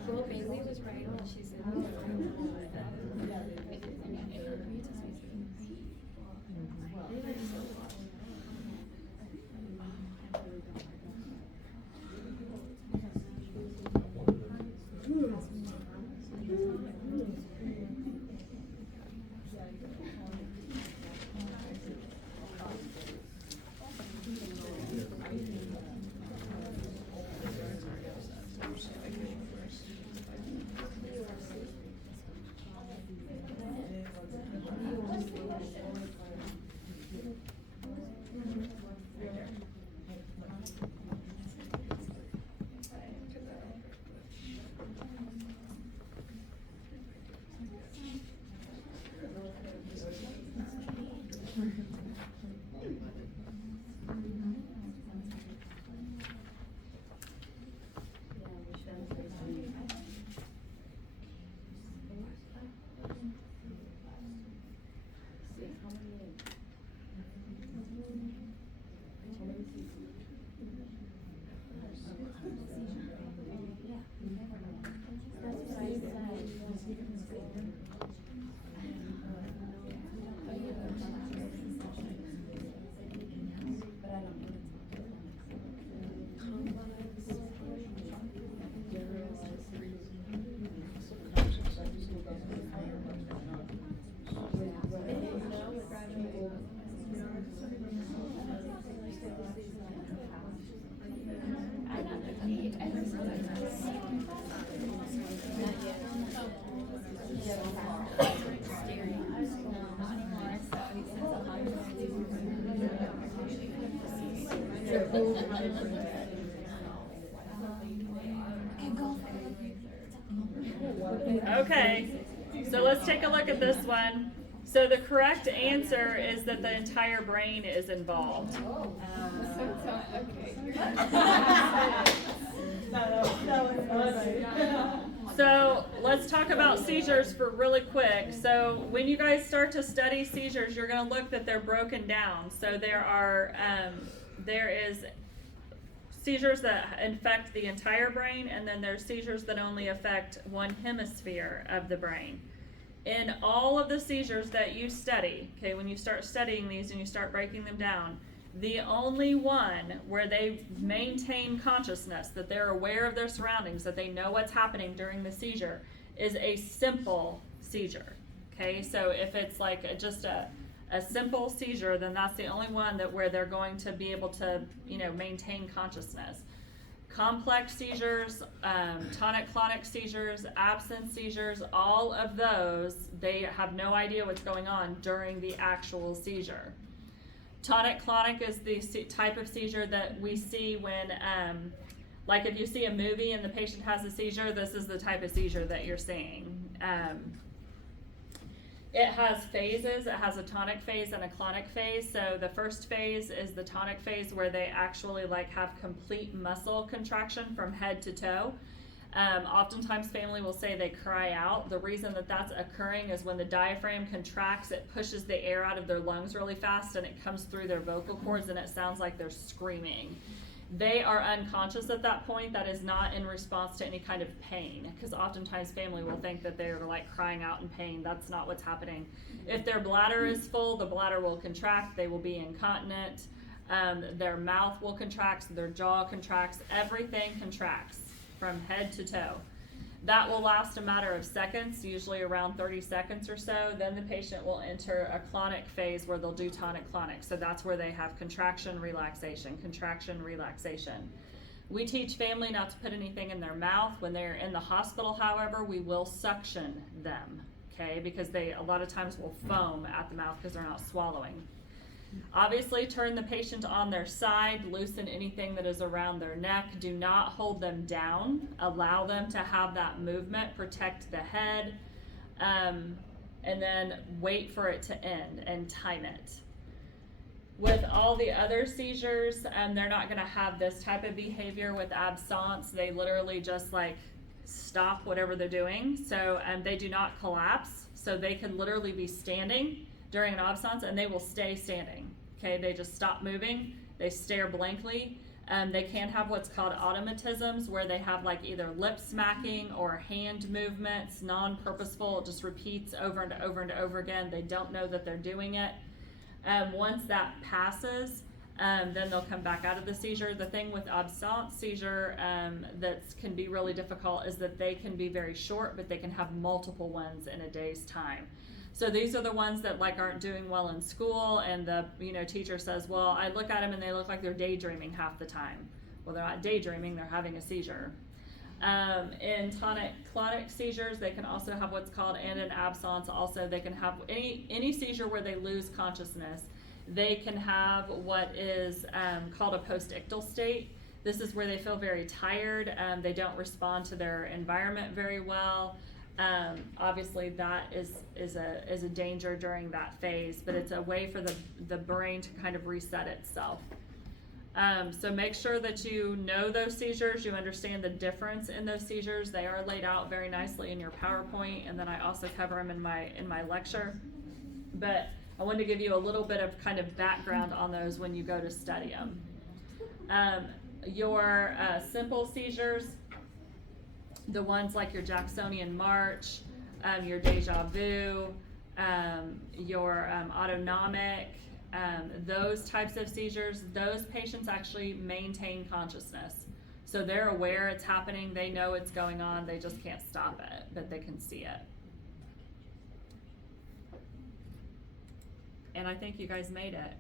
Well, Bailey was right when she said Okay, so let's take a look at this one. So the correct answer is that the entire brain is involved. So let's talk about seizures for really quick. So when you guys start to study seizures, you're going to look that they're broken down. So there is seizures that infect the entire brain, and then there's seizures that only affect one hemisphere of the brain. In all of the seizures that you study, okay, when you start studying these and you start breaking them down, the only one where they maintain consciousness, that they're aware of their surroundings, that they know what's happening during the seizure, is a simple seizure. Okay, so if it's like just a simple seizure, then that's the only one that where they're going to be able to, maintain consciousness. Complex seizures, tonic-clonic seizures, absence seizures, all of those, they have no idea what's going on during the actual seizure. Tonic-clonic is the type of seizure that we see when, like if you see a movie and the patient has a seizure, this is the type of seizure that you're seeing. It has phases. It has a tonic phase and a clonic phase. So the first phase is the tonic phase, where they actually have complete muscle contraction from head to toe. Oftentimes family will say they cry out. The reason that that's occurring is when the diaphragm contracts, it pushes the air out of their lungs really fast and it comes through their vocal cords and it sounds like they're screaming. They are unconscious at that point. That is not in response to any kind of pain, because oftentimes family will think that they're crying out in pain. That's not what's happening. If their bladder is full, the bladder will contract. They will be incontinent. Their mouth will contract, their jaw contracts, everything contracts from head to toe. That will last a matter of seconds, usually around 30 seconds or so. Then the patient will enter a clonic phase where they'll do tonic-clonic. So that's where they have contraction, relaxation, contraction, relaxation. We teach family not to put anything in their mouth. When they're in the hospital, however, we will suction them, okay? Because they a lot of times will foam at the mouth because they're not swallowing. Obviously, turn the patient on their side, loosen anything that is around their neck. Do not hold them down. Allow them to have that movement, protect the head, and then wait for it to end and time it. With all the other seizures, they're not gonna have this type of behavior with absence. They literally just like stop whatever they're doing. So they do not collapse. So they can literally be standing during an absence and they will stay standing. Okay, they just stop moving, they stare blankly. They can have what's called automatisms, where they have like either lip smacking or hand movements, non-purposeful. It just repeats over and over and over again. They don't know that they're doing it. Once that passes, then they'll come back out of the seizure. The thing with absence seizure that can be really difficult is that they can be very short, but they can have multiple ones in a day's time. So these are the ones that like aren't doing well in school, and the teacher says, well, I look at them and they look like they're daydreaming half the time. Well, they're not daydreaming, they're having a seizure. In tonic-clonic seizures, they can also have what's called, and in absence also, they can have any seizure where they lose consciousness. They can have what is called a post-ictal state. This is where they feel very tired. They don't respond to their environment very well. Obviously that is a danger during that phase, but it's a way for the brain to kind of reset itself. So make sure that you know those seizures, you understand the difference in those seizures. They are laid out very nicely in your PowerPoint, and then I also cover them in my lecture. But I wanted to give you a little bit of kind of background on those when you go to study them. Your simple seizures, the ones like your Jacksonian March, your deja vu, your autonomic, those types of seizures, those patients actually maintain consciousness. So they're aware it's happening, they know it's going on, they just can't stop it, but they can see it. And I think you guys made it.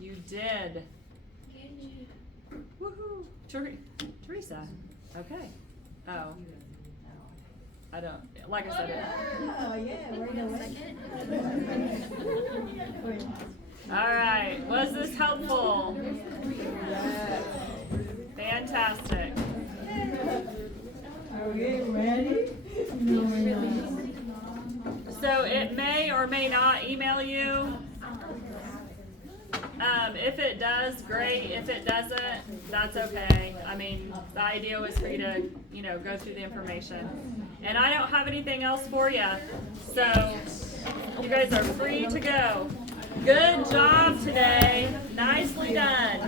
You did. Woohoo! Teresa. Okay. Oh. I don't, like I said. Oh, yeah, we're gonna All right. Was this helpful? Yes. Fantastic. Are we ready? No, we're not. So it may or may not email you. If it does, great. If it doesn't, that's okay. I mean, the idea was for you to, go through the information. And I don't have anything else for you. So you guys are free to go. Good job today. Nicely done.